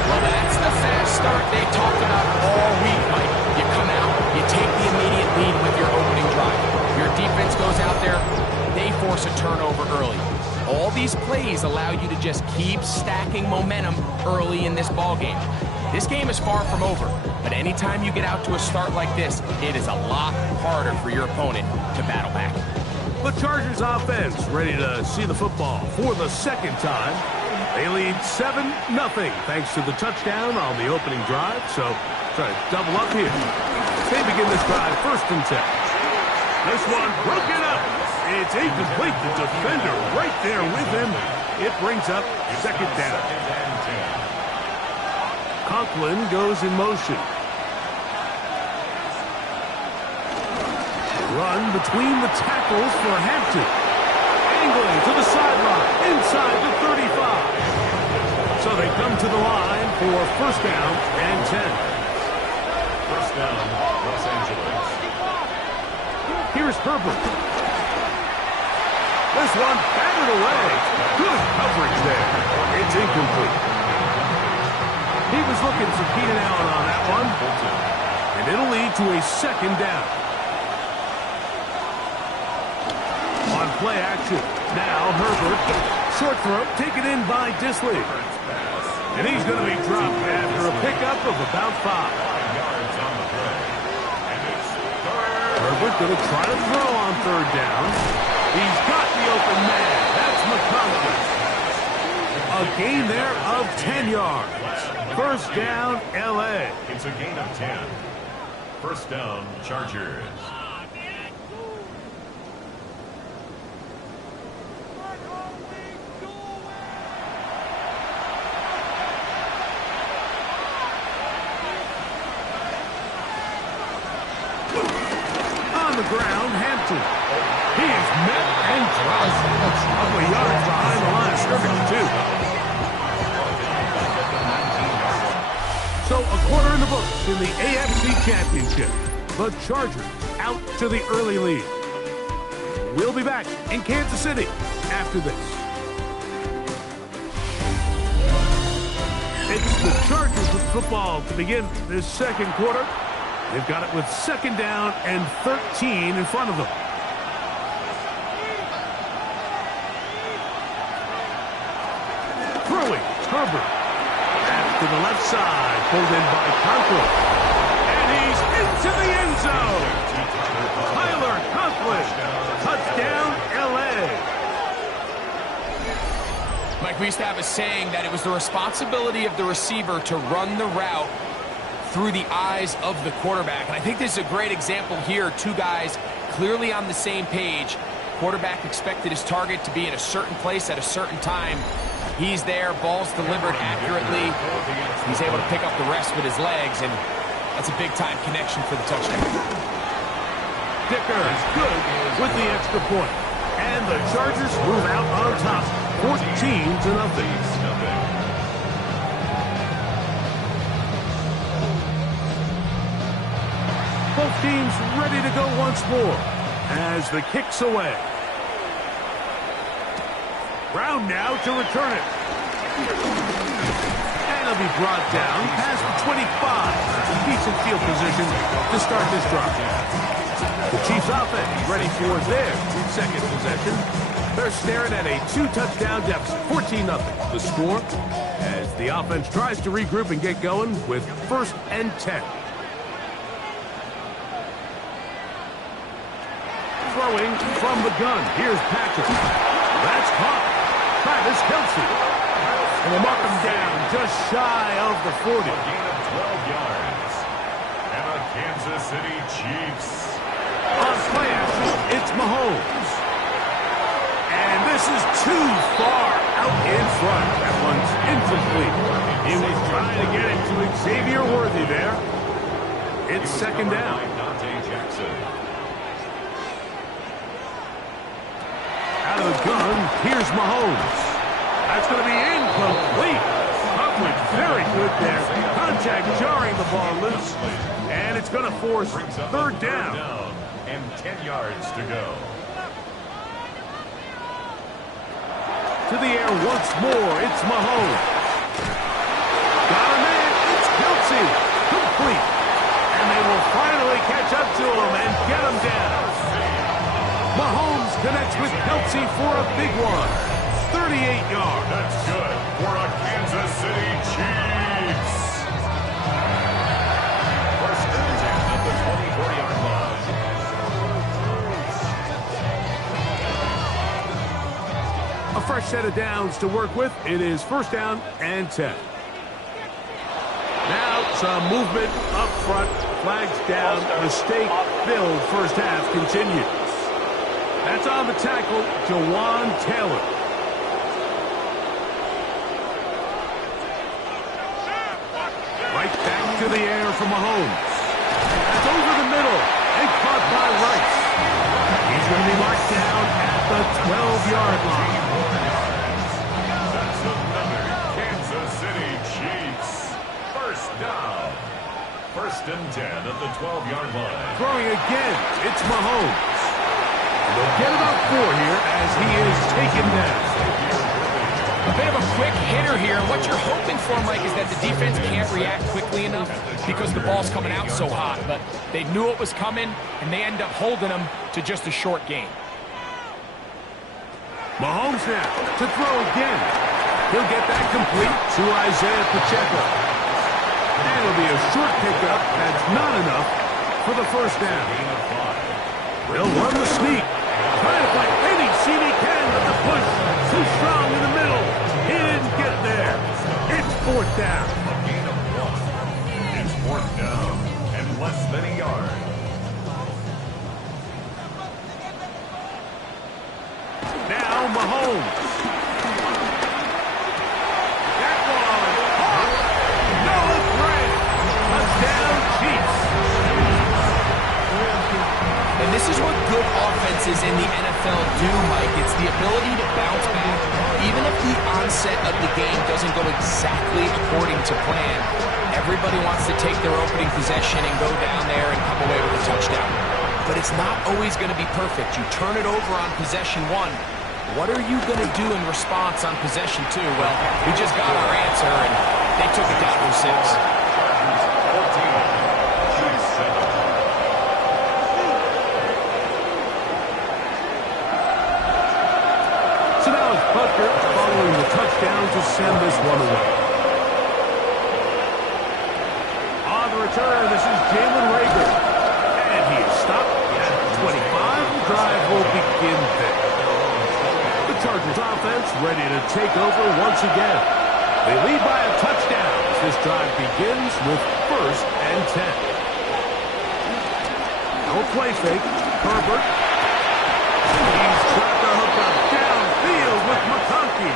Well, that's the fast start they talked about all week, Mike. You come out, you take the immediate lead with your opening drive. Your defense goes out there, they force a turnover early. All these plays allow you to just keep stacking momentum early in this ball game. This game is far from over, but anytime you get out to a start like this, it is a lot harder for your opponent to battle back. The Chargers offense ready to see the football for the second time. They lead 7-0 thanks to the touchdown on the opening drive, so try to double up here. They begin this drive 1st and 10. This one broken up. It's incomplete. The defender right there with him. It brings up 2nd down. Conklin goes in motion. Run between the tackles for Hampton. Angling to the sideline, inside the 35. So they come to the line for first down and 10. First down, Los Angeles. Here's Herbert. This one batted away. Good coverage there. It's incomplete. He was looking for Keenan Allen on that one. And it'll lead to a second down. On play action. Now Herbert. Short throw taken in by Disley. And he's going to be dropped after a pickup of about 5. Herbert going to try to throw on third down. He's got the open man. That's McConkey. A gain there of 10 yards. First down, L.A. It's a gain of 10. First down, Chargers. On the ground, Hampton. He is met and dropped. A couple of yards behind the line of scrimmage, too. So a quarter in the books in the AFC Championship. The Chargers out to the early lead. We'll be back in Kansas City after this. It's the Chargers with football to begin this second quarter. They've got it with second down and 13 in front of them. Throwing, Herbert. To the left side, pulled in by Conklin. And he's into the end zone. Tyler Conklin. Touchdown, L.A. Mike, we used to have a saying that it was the responsibility of the receiver to run the route through the eyes of the quarterback. And I think this is a great example here. Two guys clearly on the same page. Quarterback expected his target to be in a certain place at a certain time. He's there, ball's delivered accurately. He's able to pick up the rest with his legs, and that's a big-time connection for the touchdown. Dicker is good with the extra point. And the Chargers move out on top, 14-0. Both teams ready to go once more as the kick's away. Brown now to return it. And he'll be brought down past the 25. Decent field position to start this drive. The Chiefs offense ready for their second possession. They're staring at a 2-touchdown deficit, 14-0. The score as the offense tries to regroup and get going with first and 10. Throwing from the gun. Here's Patrick. That's caught. Travis Kelce. And they mark him down just shy of the 40. A gain of 12 yards. And the Kansas City Chiefs. On play action, it's Mahomes. And this is too far out in front. That one's incomplete. He was trying to get it to Xavier Worthy there. It's second down. Out of the gun, here's Mahomes. That's going to be incomplete. Coverage very good there. Contact jarring the ball loose. And it's going to force third down. And 10 yards to go. To the air once more, it's Mahomes. Got him in, it's Kelce. Complete. And they will finally catch up to him and get him down. Mahomes connects with Kelce for a big one. 38 yards. That's good for a Kansas City Chiefs. First and 10 at the 24-yard line. A fresh set of downs to work with. It is first down and 10. Now some movement up front. Flags down. Mistake-filled first half continues. That's on the tackle, Jawan Taylor. Right back to the air for Mahomes. That's over the middle and caught by Rice. He's going to be marked down at the 12-yard line. That's another Kansas City the 12-yard line. Throwing again, it's Mahomes. They'll get about 4 here as he is taken down. A bit of a quick hitter here. What you're hoping for, Mike, is that the defense can't react quickly enough because the ball's coming out so hot. But they knew it was coming, and they end up holding them to just a short gain. Mahomes now to throw again. He'll get that complete to Isaiah Pacheco. And it'll be a short pickup. That's not enough for the first down. They'll run the sneak. Trying to find any seam he can, but the push too strong in the middle. He didn't get there. It's fourth down. A gain of 1. It's fourth down and less than a yard. Now Mahomes. That one. No threat. Touchdown Chiefs. And this is what good offenses in the NFL do, Mike. It's the ability to bounce back. Even if the onset of the game doesn't go exactly according to plan, everybody wants to take their opening possession and go down there and come away with a touchdown. But it's not always going to be perfect. You turn it over on possession 1. What are you going to do in response on possession 2? Well, we just got our answer, and they took it down for 6. So now it's Butker following the touchdown to send this one away. On the return, this is Jalen Reagor. And he is stopped at 25. The drive will begin there. The Chargers offense ready to take over once again. They lead by a touchdown as this drive begins with 1st and 10. No play fake. Herbert. He's got the hook up downfield with McConkey.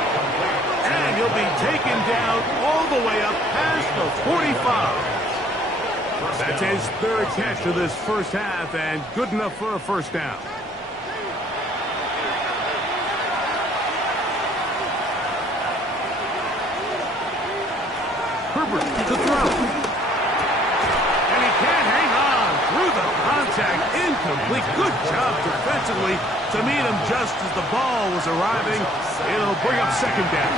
And he'll be taken down all the way up past the 45. That's his 3rd catch of this first half and good enough for a first down. Herbert to throw. And he can't hang on through the contact. Incomplete. Good job defensively to meet him just as the ball was arriving. It'll bring up 2nd down.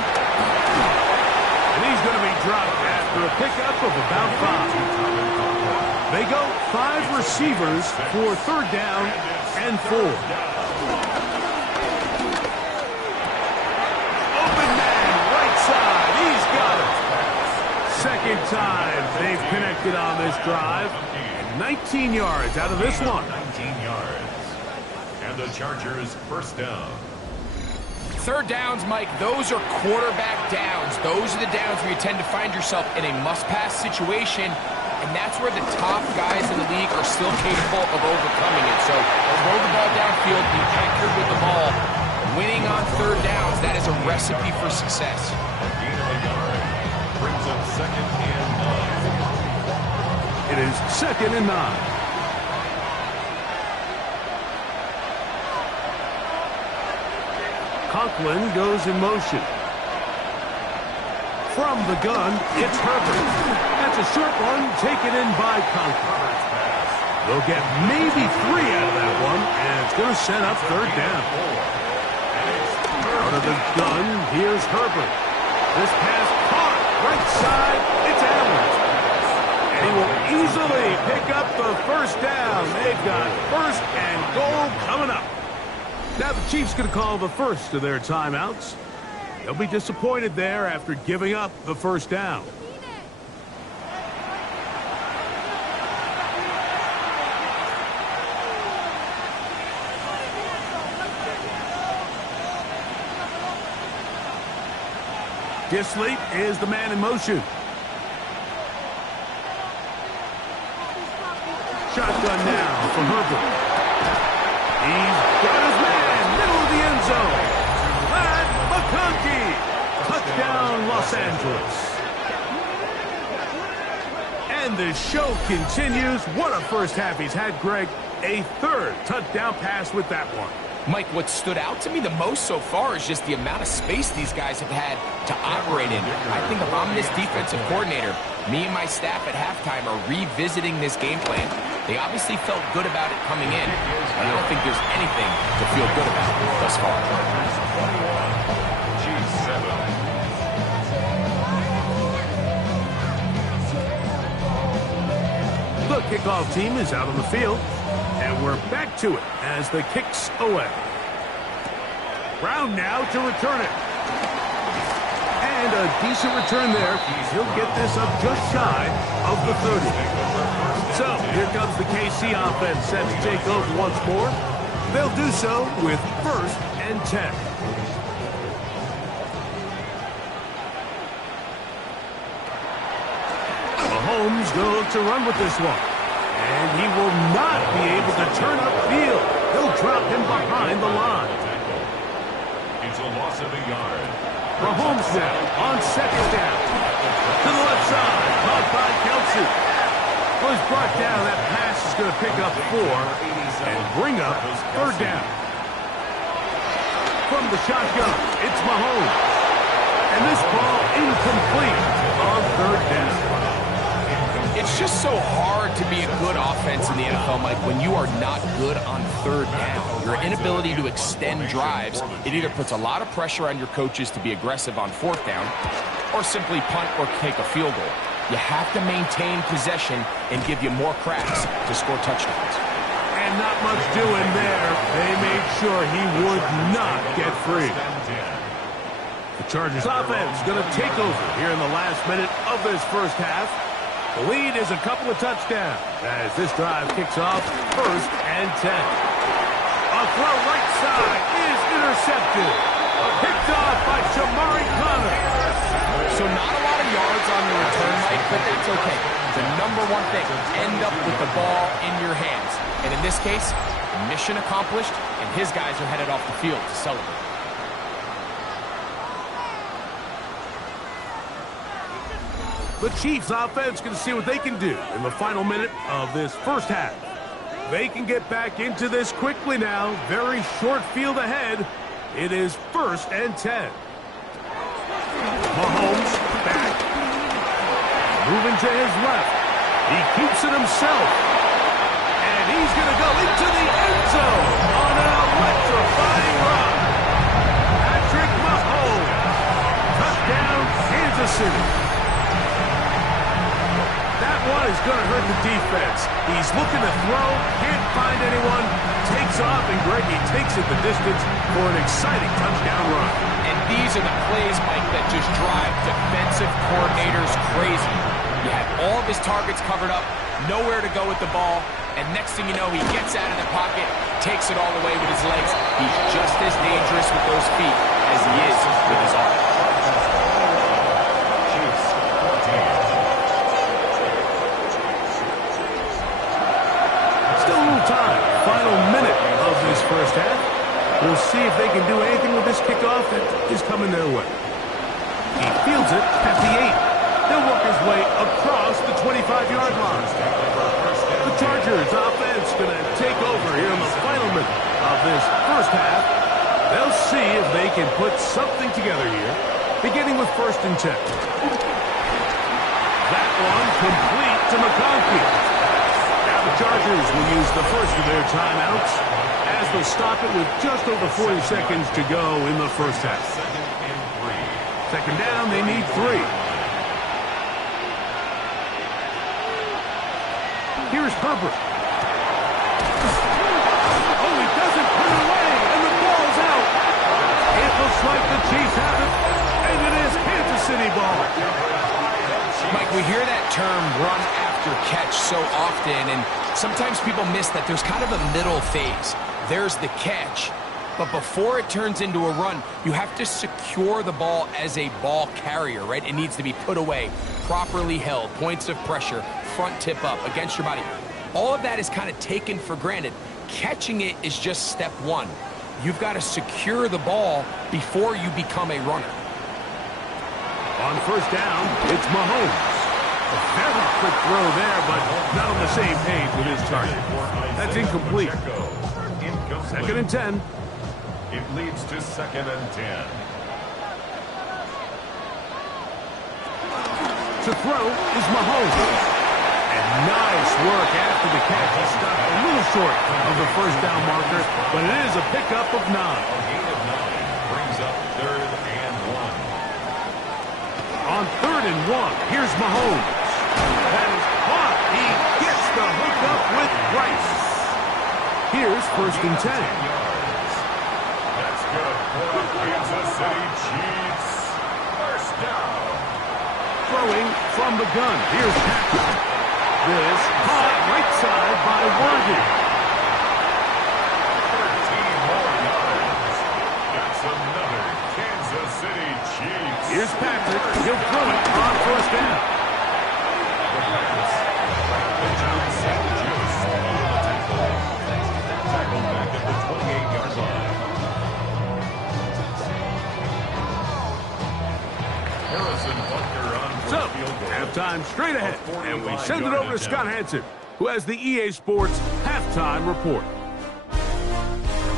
And he's going to be dropped after a pickup of about 5. They go 5 receivers for 3rd down and 4. Open man, right side. He's got it. 2nd time they've connected on this drive. 19 yards out of this one. 19 yards. And the Chargers 1st down. 3rd downs, Mike, those are quarterback downs. Those are the downs where you tend to find yourself in a must-pass situation, and that's where the top guys in the league are still capable of overcoming it. So throw the ball downfield, be accurate with the ball. Winning on 3rd downs, that is a recipe for success. A gain of a yard brings up 2nd and 9. It is 2nd and 9. Conklin goes in motion. From the gun, it's Herbert. That's a short one taken in by Conklin. They'll get maybe 3 out of that one, and it's going to set up 3rd down. Out of the gun, here's Herbert. This pass caught right side, it's Allen. And he will easily pick up the 1st down. They've got 1st and goal coming up. Now the Chiefs going to call the first of their timeouts. They'll be disappointed there after giving up the 1st down. Disley is the man in motion. Shotgun now for Herbert. He's got his man, middle of the end zone. Glad McConkey. Touchdown, Los Angeles. And the show continues. What a first half he's had, Greg. A 3rd touchdown pass with that one. Mike, what stood out to me the most so far is just the amount of space these guys have had to operate in. I think if I'm this defensive coordinator, me and my staff at halftime are revisiting this game plan. They obviously felt good about it coming in, but I don't think there's anything to feel good about thus far. The kickoff team is out on the field, and we're back to it as the kick's away. Brown now to return it. And a decent return there. He'll get this up just shy of the 30. So here comes the KC offense set to take over once more. They'll do so with 1st and 10. Mahomes going to look to run with this one. And he will not be able to turn upfield. He'll drop him behind the line. It's a loss of a yard. Mahomes now on 2nd down. To the left side, caught by Kelsey. Well, he's brought down. That pass is going to pick up 4 and bring up 3rd down. From the shotgun, it's Mahomes. And this ball incomplete on 3rd down. It's just so hard to be a good offense in the NFL, Mike, when you are not good on 3rd down. Your inability to extend drives, it either puts a lot of pressure on your coaches to be aggressive on 4th down or simply punt or take a field goal. You have to maintain possession and give you more cracks to score touchdowns. And not much doing there. They made sure he would not get free. The Chargers offense going to take over here in the last minute of this first half. The lead is a couple of touchdowns as this drive kicks off 1st and 10. A throw right side is intercepted. Picked off by Shamari Connor. So not a lot of yards on the return, Mike, but that's okay. The number one thing, end up with the ball in your hands. And in this case, mission accomplished, and his guys are headed off the field to celebrate. The Chiefs offense going to see what they can do in the final minute of this first half. They can get back into this quickly now. Very short field ahead. It is 1st and 10. Mahomes back. Moving to his left. He keeps it himself. And he's going to go into the end zone on an electrifying run. Patrick Mahomes. Touchdown, Kansas City. That one is going to hurt the defense. He's looking to throw, can't find anyone, takes off, and Greggy takes it the distance for an exciting touchdown run. And these are the plays, Mike, that just drive defensive coordinators crazy. You have all of his targets covered up, nowhere to go with the ball, and next thing you know, he gets out of the pocket, takes it all the way with his legs. He's just as dangerous with those feet as he is with his arm. Final minute of this first half. We'll see if they can do anything with this kickoff that is coming their way. He fields it at the 8. He'll work his way across the 25-yard line. The Chargers offense going to take over here in the final minute of this first half. They'll see if they can put something together here, beginning with 1st and 10. That one complete to McConkey. The Chargers will use the first of their timeouts as they stop it with just over 40 seconds to go in the first half. 2nd down, they need 3. Here's Herbert. Oh, he doesn't put it away, and the ball's out. It looks like the Chiefs have it, and it is Kansas City ball. Mike, we hear that term run after catch so often, and sometimes people miss that there's kind of a middle phase. There's the catch, but before it turns into a run, you have to secure the ball as a ball carrier, right? It needs to be put away, properly held, points of pressure, front tip up against your body. All of that is kind of taken for granted. Catching it is just step 1. You've got to secure the ball before you become a runner. On 1st down, it's Mahomes. A very quick throw there, but not on the same page with his target. That's incomplete. 2nd and 10. It leads to 2nd and 10. To throw is Mahomes. And nice work after the catch. He stopped a little short of the first down marker, but it is a pickup of 9. A gain of 9 brings up 3rd and 1. On 3rd and 1, here's Mahomes. That is caught. He gets the hook up with Rice. Here's 1st and 10. That's good for the Kansas City Chiefs. First down. Throwing from the gun. Here's Patrick. This caught right side by Worthy. 13 more yards. That's another Kansas City Chiefs. Here's Patrick. He'll throw it on 1st down. The Rams bring John St. Just on the tackle. Tackled back at the 28-yard line. Harrison Butker on So, first field goal. halftime straight ahead, and we send it over to Scott Hansen, who has the EA Sports Halftime Report.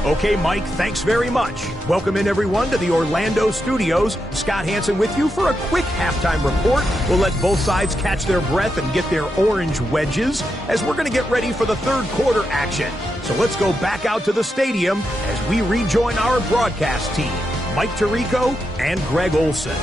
Okay, Mike, thanks very much. Welcome in, everyone, to the Orlando studios. Scott Hansen with you for a quick halftime report. We'll let both sides catch their breath and get their orange wedges as we're going to get ready for the 3rd quarter action. So let's go back out to the stadium as we rejoin our broadcast team, Mike Tirico and Greg Olson.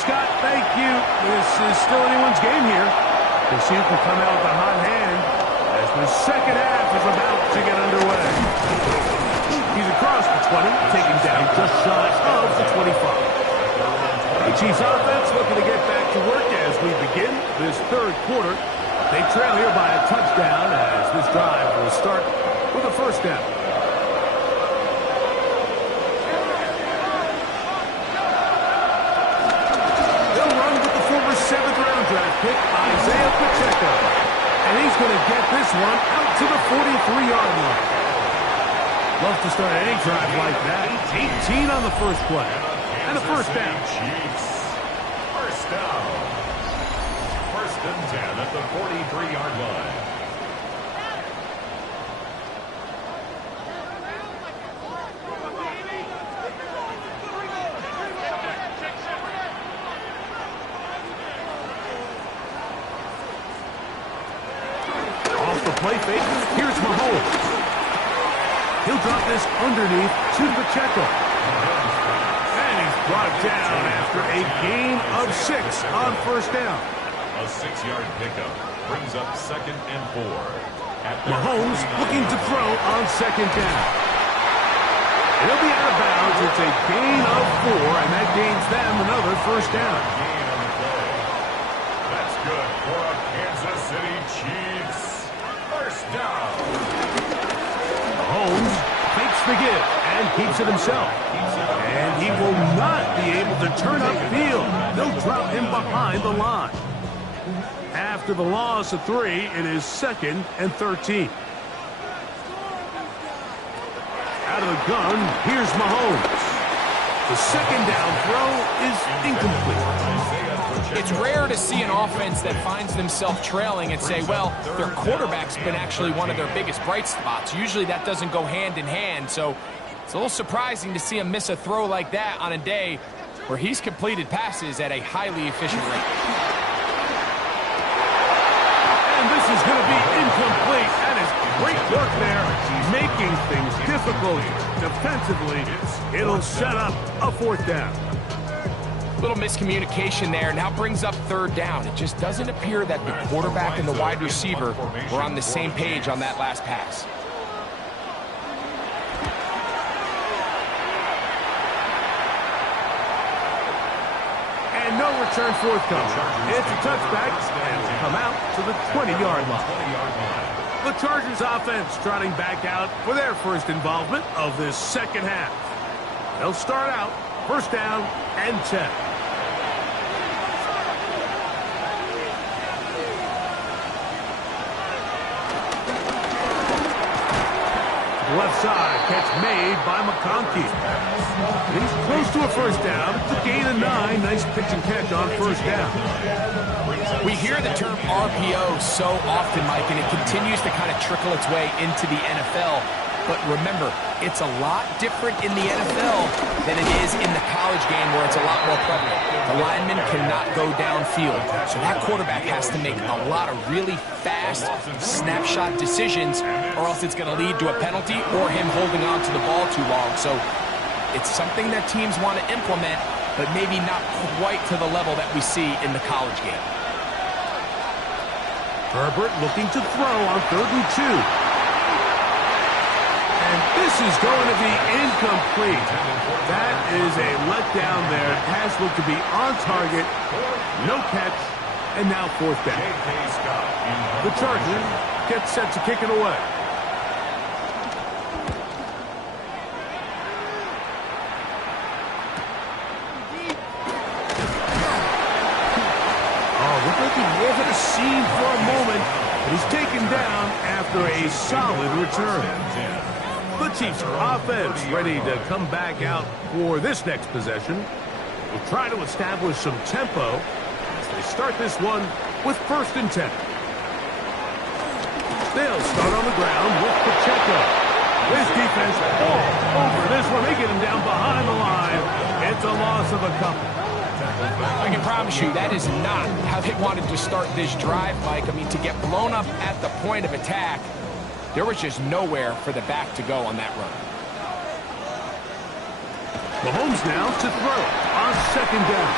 Scott, thank you. This is still anyone's game here. The shoot can come out with a hot hand as the second half is about to get underway. He's across the 20, taken down just shy of the 25. The Chiefs offense looking to get back to work as we begin this 3rd quarter. They trail here by a touchdown as this drive will start with a 1st down. Former 7th-round draft pick, Isaiah Pacheco. And he's going to get this one out to the 43-yard line. Love to start any drive like that. 18 on the first play. And a 1st down. Chiefs. First down. 1st and 10 at the 43-yard line. Play fake. Here's Mahomes. He'll drop this underneath to Pacheco. And he's brought down after a gain of 6 on 1st down. A 6-yard pickup brings up 2nd and 4. Mahomes looking to throw on 2nd down. He'll be out of bounds. It's a gain of 4, and that gains them another 1st down. Gain on the play. That's good for a Kansas City Chiefs. First down. Mahomes fakes the give and keeps it himself. And he will not be able to turn upfield. They'll drop him behind the line. After the loss of 3, it is 2nd and 13. Out of the gun, here's Mahomes. The 2nd down throw is incomplete. It's rare to see an offense that finds themselves trailing and say, well, their quarterback's been actually one of their biggest bright spots. Usually that doesn't go hand in hand, so it's a little surprising to see him miss a throw like that on a day where he's completed passes at a highly efficient rate. And this is going to be incomplete. That is great work there, making things difficult defensively. It'll set up a 4th down. Little miscommunication there. Now brings up 3rd down. It just doesn't appear that the quarterback and the wide receiver were on the same page on that last pass. And no return forthcoming. It's a touchback, and will come out to the 20-yard line. The Chargers offense trotting back out for their first involvement of this 2nd half. They'll start out 1st down and 10. left side. Catch made by McConkey. He's close to a first down. It's a gain of 9. Nice pitch and catch on first down. We hear the term RPO so often, Mike, and it continues to kind of trickle its way into the NFL. But remember, it's a lot different in the NFL than it is in the college game where it's a lot more prevalent. The lineman cannot go downfield, so that quarterback has to make a lot of really fast snapshot decisions, or else it's going to lead to a penalty or him holding on to the ball too long. So it's something that teams want to implement, but maybe not quite to the level that we see in the college game. Herbert looking to throw on 3rd and 2. And this is going to be incomplete. That is a letdown there. Pass looked to be on target. No catch. And now 4th down. The Chargers get set to kick it away. Oh, look like he wanted a scene for a moment. But he's taken down after a solid return. The Chiefs offense ready to come back out for this next possession. We'll try to establish some tempo as they start this one with 1st and 10. They'll start on the ground with Pacheco. This defense all over this one. They get him down behind the line. It's a loss of a couple. I can promise you that is not how they wanted to start this drive, Mike. I mean, to get blown up at the point of attack, there was just nowhere for the back to go on that run. Mahomes now to throw on 2nd down.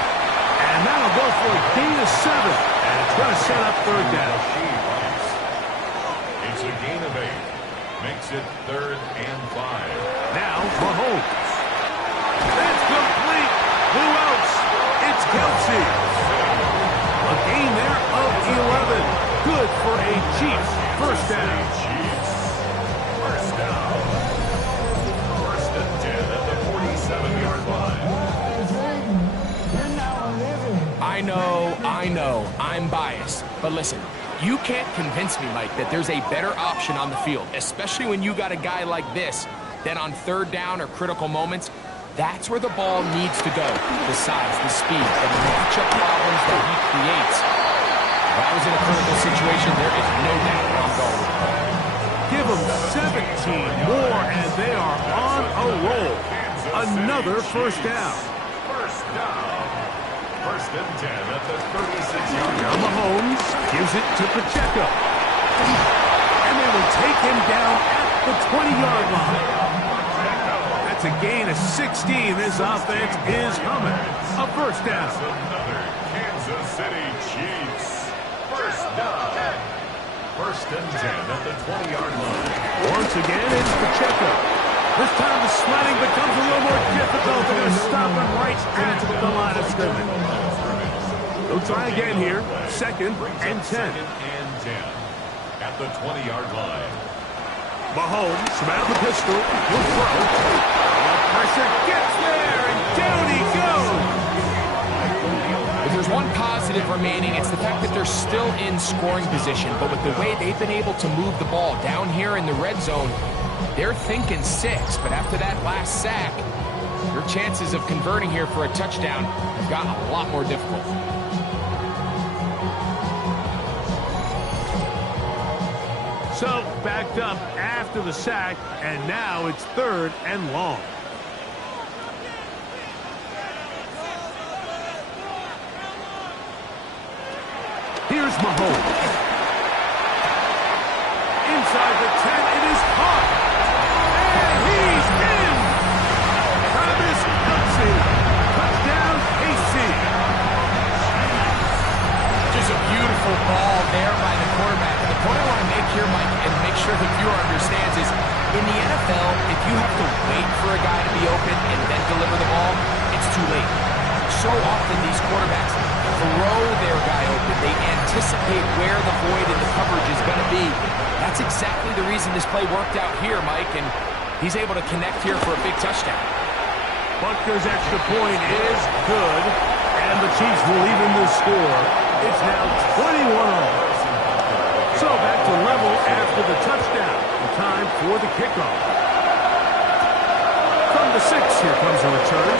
And that'll go for a gain of 7. And it's going to set up 3rd down. It's a gain of 8. Makes it 3rd and 5. Now Mahomes. That's complete. Who else? It's Kelsey. A gain there of 11. Good for a Chiefs 1st down. First down. 1st and 10 at the 47-yard line. I know, I'm biased. But listen, you can't convince me, Mike, that there's a better option on the field, especially when you got a guy like this, that on 3rd down or critical moments, that's where the ball needs to go. The size, the speed, the matchup problems that he creates. If I was in a critical situation, there is no doubt I'm going with the ball. Give them 17 more, and they are on a roll. Another 1st down. First down. 1st and 10 at the 36-yard Now line. Mahomes gives it to Pacheco. And they will take him down at the 20-yard line. That's a gain of 16. This offense is humming. A 1st down. Another Kansas City Chiefs. First down. 1st and 10 at the 20-yard line. Once again, it's Pacheco. This time the sledding becomes a little more difficult. They're going to stop him right at the line of scrimmage. They'll try again here. 2nd and 10. 2nd and 10 at the 20-yard line. Mahomes from out of the pistol. Will throw. Pressure gets there, and down he goes. If there's one positive remaining, it's the fact that they're still in scoring position. But with the way they've been able to move the ball down here in the red zone, they're thinking 6. But after that last sack, your chances of converting here for a touchdown have gotten a lot more difficult. So, backed up after the sack, and now it's 3rd and long. Here's Mahomes. Inside the 10, it is caught. And he's in! Travis Kelce. Touchdown, KC. Just a beautiful ball there by the quarterback. And the point I want to make here, Mike, and make sure the viewer understands is, in the NFL, if you have to wait for a guy to be open and then deliver the ball, it's too late. So often these quarterbacks throw their guy open. They anticipate where the void in the coverage is going to be. That's exactly the reason this play worked out here, Mike, and he's able to connect here for a big touchdown. Butker's extra point is good, and the Chiefs will even the score. It's now 21-all. So back to level after the touchdown. The time for the kickoff. the 6. Here comes a return.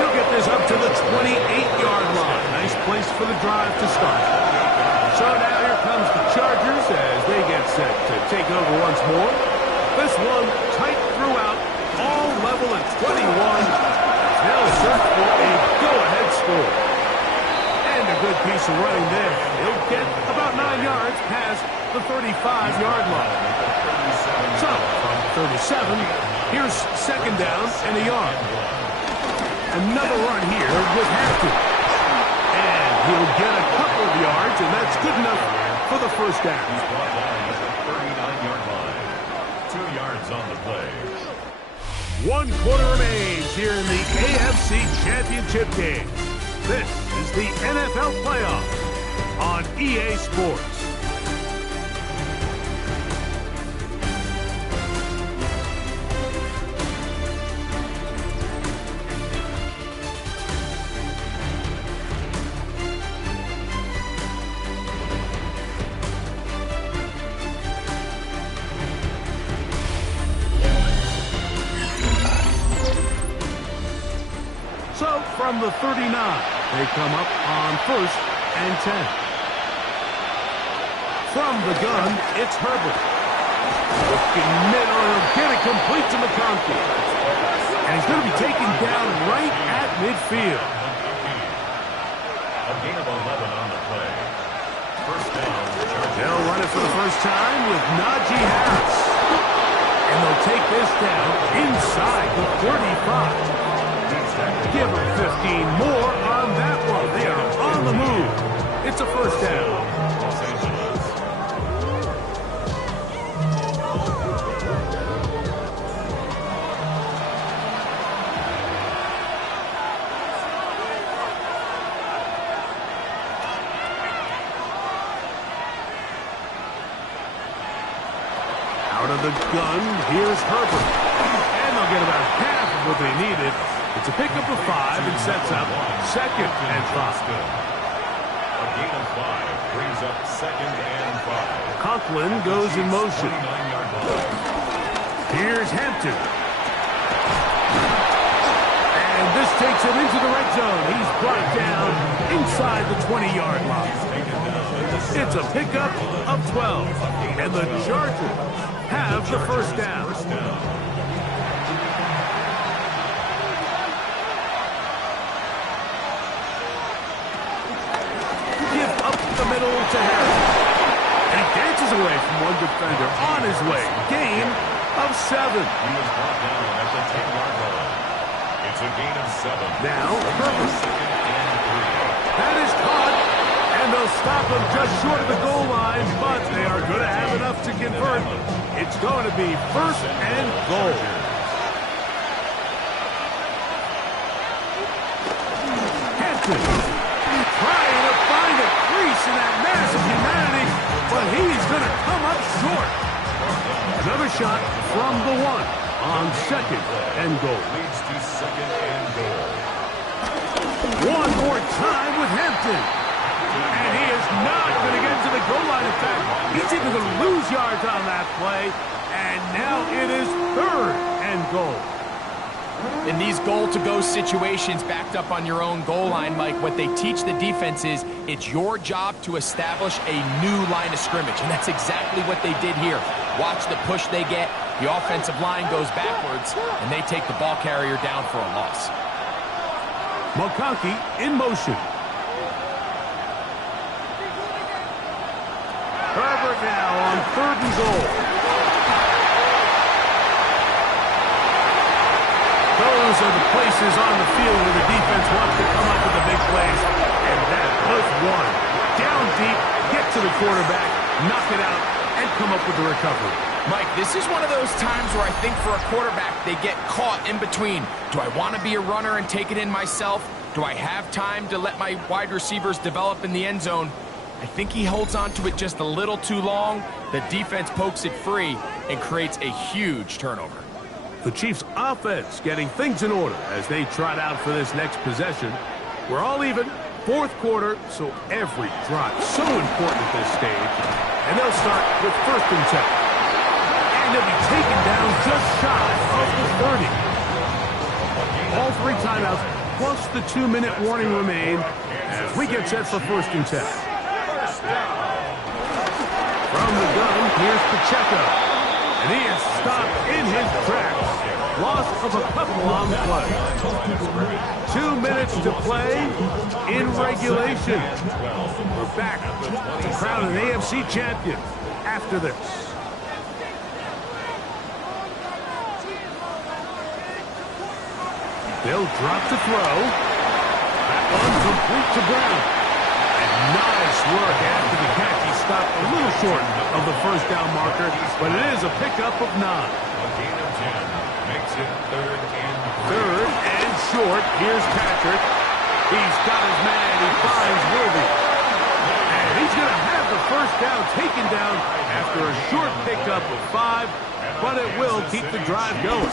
He'll get this up to the 28-yard line. Nice place for the drive to start. So now here comes the Chargers as they get set to take over once more. This one tight throughout, all level at 21. They'll search for a go-ahead score. And a good piece of running there. He'll get about 9 yards past the 35-yard line. So, from 37, here's second down and a yard. Another run here with Hampton. And he'll get a couple of yards, and that's good enough for the first down. He's brought down at the 39-yard line. 2 yards on the play. 1 quarter remains here in the AFC Championship game. This is the NFL Playoffs on EA Sports. So from the 39, they come up on 1st and 10. From the gun, it's Herbert. Looking middle, he'll get it complete to McConkey. And he's going to be taken down right at midfield. A gain of 11 on the play. First down. They'll run it for the first time with Najee Harris. And they'll take this down inside the 35. Give them 15 more on that one. They are on the move. It's a first down. Los Angeles. Out of the gun, here's Herbert. And they'll get about half of what they needed. It's a pickup of 5 and sets up second and 5. A gain of 5 brings up second and 5. Conklin goes in motion. 29-yard line. Here's Hampton. And this takes him into the red zone. He's brought down inside the 20-yard line. It's a pickup of 12. And the Chargers have the first down. The middle to Harris. And he dances away from one defender on his way. Gain of 7. He was brought down at the 10-yard line. It's a gain of 7. Now, Herbert. Second and 3. That is caught. And they'll stop him just short of the goal line, but they are going to have enough to convert. It's going to be first and goal. Hampton. Trying to find a crease in that mass of humanity, but he's going to come up short. Another shot from the 1 on second and goal. Leads to second and goal. One more time with Hampton. And he is not going to get to the goal line. In fact, he's even going to lose yards on that play. And now it is third and goal. In these goal-to-go situations backed up on your own goal line, Mike, what they teach the defense is it's your job to establish a new line of scrimmage, and that's exactly what they did here. Watch the push they get. The offensive line goes backwards, and they take the ball carrier down for a loss. McConkey in motion. Herbert now on third and goal. Those are the places on the field where the defense wants to come up with the big plays. And that was one. Down deep, get to the quarterback, knock it out, and come up with the recovery. Mike, this is one of those times where I think for a quarterback, they get caught in between. Do I want to be a runner and take it in myself? Do I have time to let my wide receivers develop in the end zone? I think he holds on to it just a little too long. The defense pokes it free and creates a huge turnover. The Chiefs' offense getting things in order as they trot out for this next possession. We're all even, fourth quarter, so every drive so important at this stage. And they'll start with first and 10. And they'll be taken down just shy of the 30. All 3 timeouts plus the 2-minute warning remain as we get set for 1st and 10. From the gun, here's Pacheco. And he is stopped in his tracks. Loss of a couple on the play. 2 minutes to play in regulation. We're back to crown an AFC champion after this. They'll drop to throw. That one complete to Brown. And nice work after the catch. He stopped a little short of the 1st down marker, but it is a pickup of 9. A gain of 10 makes it 3rd and 3rd and short. Here's Patrick. He's got his man. He finds Worthy. And he's going to have the 1st down taken down after a short pickup of 5, but it will keep the drive going.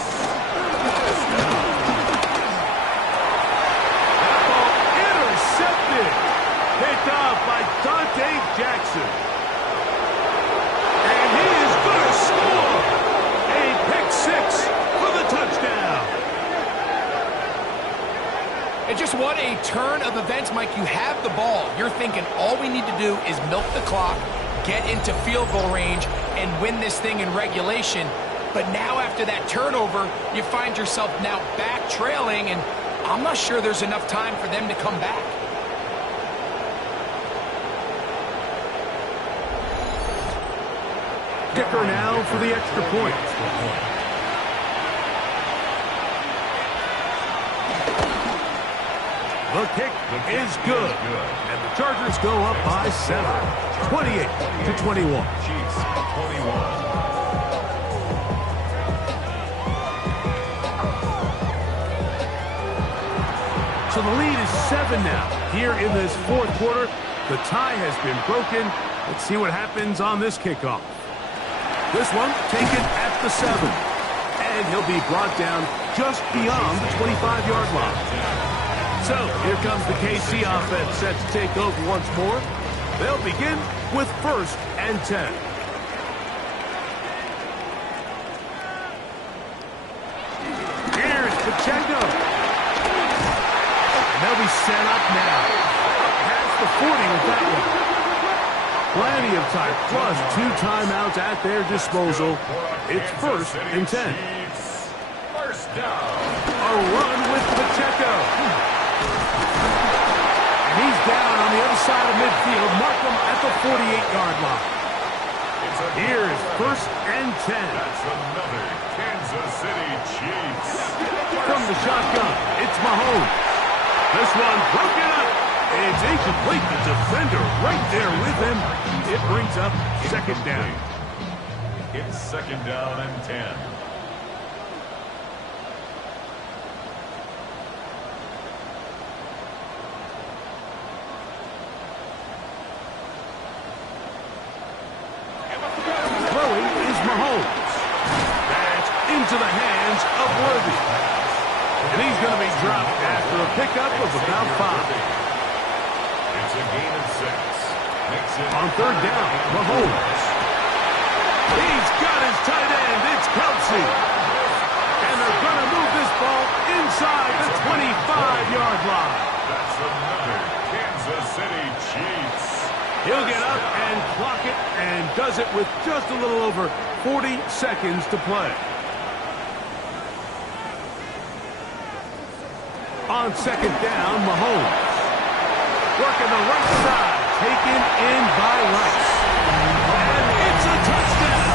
Intercepted. Picked off by Dante Jackson. And he is going to score. A pick 6 for the touchdown. And just what a turn of events, Mike. You have the ball. You're thinking all we need to do is milk the clock, get into field goal range, and win this thing in regulation. But now after that turnover, you find yourself now back trailing, and I'm not sure there's enough time for them to come back. Kicker now for the extra point. The kick is good. And the Chargers go up by 7. 28-21. Chiefs 21. So the lead is 7 now. Here in this 4th quarter, the tie has been broken. Let's see what happens on this kickoff. This one taken at the 7. And he'll be brought down just beyond the 25-yard line. So here comes the KC offense set to take over once more. They'll begin with 1st and 10. Here's Pacheco. They'll be set up now. Past the 40 with that one. Plenty of time, plus 2 timeouts at their disposal. It's 1st and 10. First down. A run with Pacheco. And he's down on the other side of midfield. Mark him at the 48-yard line. Here's 1st and 10. That's another Kansas City Chiefs. From the shotgun, it's Mahomes. This one broken up. It's incomplete. The defender right there with him. It brings up 2nd down. It's 2nd down and 10. Throwing is Mahomes. That's into the hands of Worthy. And he's going to be dropped after a pickup of about 5. It's a gain of 6. Makes it On 3rd down, Mahomes. He's got his tight end. It's Kelsey. And they're going to move this ball inside the 25-yard line. That's another Kansas City Chiefs. He'll get up and clock it and does it with just a little over 40 seconds to play. On 2nd down, Mahomes. Working the right side, taken in by Rice. And it's a touchdown.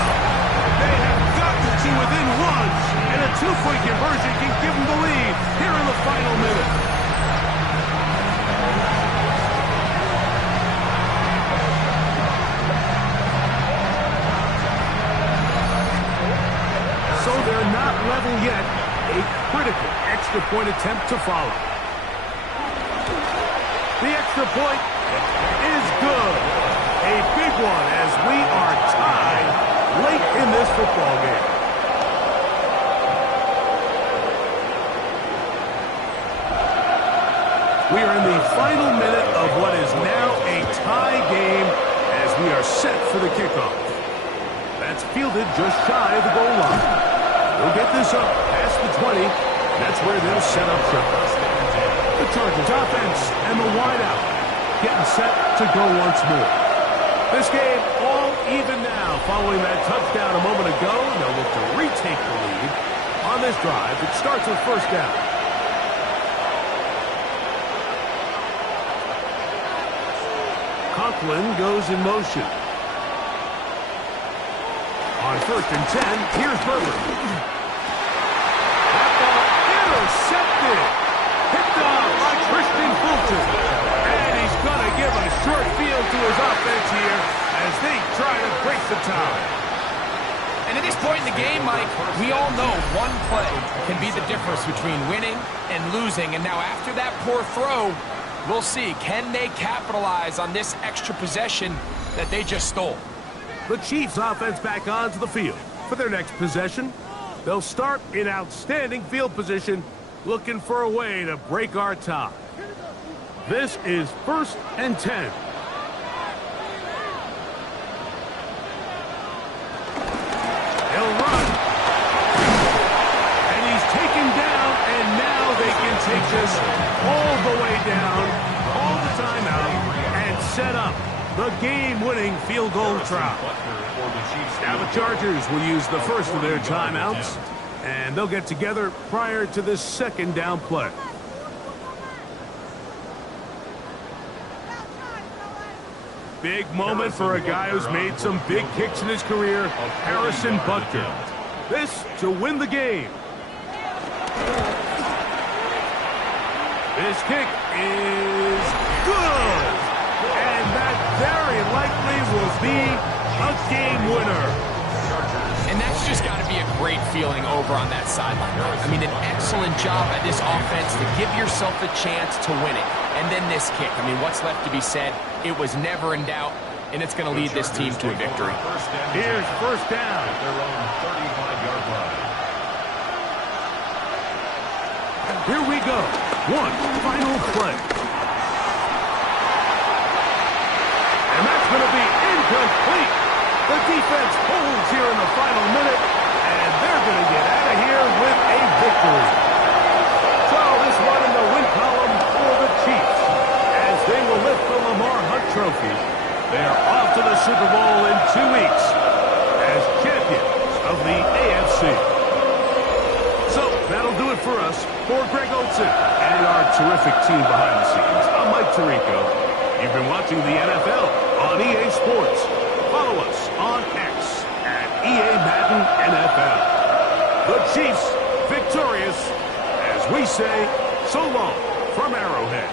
They have gotten to within 1, and a 2-point conversion can give them the lead here in the final minute. So they're not level yet. A critical extra point attempt to follow. The extra point is good. A big one as we are tied late in this football game. We are in the final minute of what is now a tie game as we are set for the kickoff. That's fielded just shy of the goal line. They'll get this up past the 20. That's where they'll set up shop. The Chargers offense and the wideout getting set to go once more. This game all even now following that touchdown a moment ago. They'll look to retake the lead on this drive. It starts with first down. Conklin goes in motion. On first and 10, here's Herbert. That ball intercepted. Picked off by Christian Fulton. And he's going to give a short field to his offense here as they try to break the tie. And at this point in the game, Mike, we all know one play can be the difference between winning and losing. And now after that poor throw, we'll see, can they capitalize on this extra possession that they just stole? The Chiefs offense back onto the field for their next possession. They'll start in outstanding field position, looking for a way to break our tie. This is first and 10. He'll run. And he's taken down, and now they can take this all the way down, all the time out, and set up the game-winning field goal try. Now the Chargers will use the first of their timeouts, and they'll get together prior to this second down play. Big moment for a guy who's made some big kicks in his career, Harrison Butker. This to win the game. This kick is good. And that very likely will be a game winner. And that's just got to be a great feeling over on that sideline. I mean, an excellent job by this offense to give yourself a chance to win it. And then this kick. I mean, what's left to be said? It was never in doubt, and it's going to lead this team to a victory. Here's first down. Their own 35-yard line. Here we go. One final play. And that's going to be incomplete. The defense holds here in the final minute, and they're going to get out of here with a victory. So this one in the win column for the Chiefs as they will lift the Lamar Hunt Trophy. They are off to the Super Bowl in 2 weeks as champions of the AFC. So that'll do it for us. For Greg Olsen and our terrific team behind the scenes, I'm Mike Tirico. You've been watching the NFL on EA Sports. Follow us on X at EA Madden NFL. The Chiefs victorious as we say so long from Arrowhead.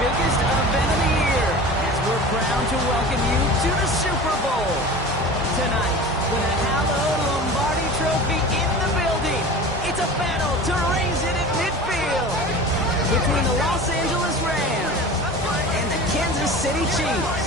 biggest event of the year as we're proud to welcome you to the Super Bowl. Tonight, with a hallowed Lombardi trophy in the building, it's a battle to raise it at midfield between the Los Angeles Rams and the Kansas City Chiefs.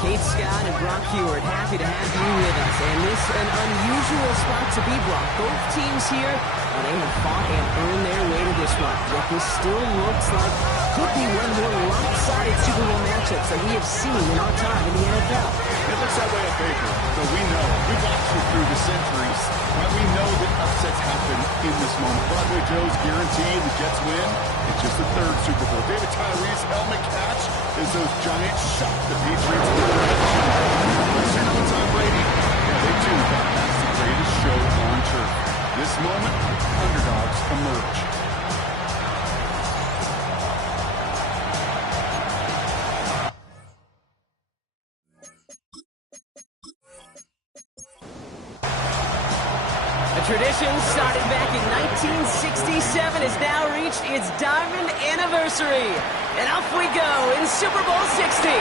Kate Scott and Brock Heward, happy to have you with us. And this an unusual spot to be, Brock. Both teams here, they have fought and earned their way to this one. Yet this still looks like could be one of the more lopsided Super Bowl matchups that we have seen in our time in the NFL. It looks that way on paper, but we know. We've watched it through the centuries. Right? We know that upsets happen in this moment. Broadway Joe's guarantee and the Jets win. It's just the third Super Bowl. David Tyree's helmet catch as those Giants shock the Patriots in the direction. Now Tom Brady, yeah, they too got past the greatest show on turf. This moment, underdogs emerge. A tradition started back in 1967 has now reached its diamond anniversary. And off we go in Super Bowl 60.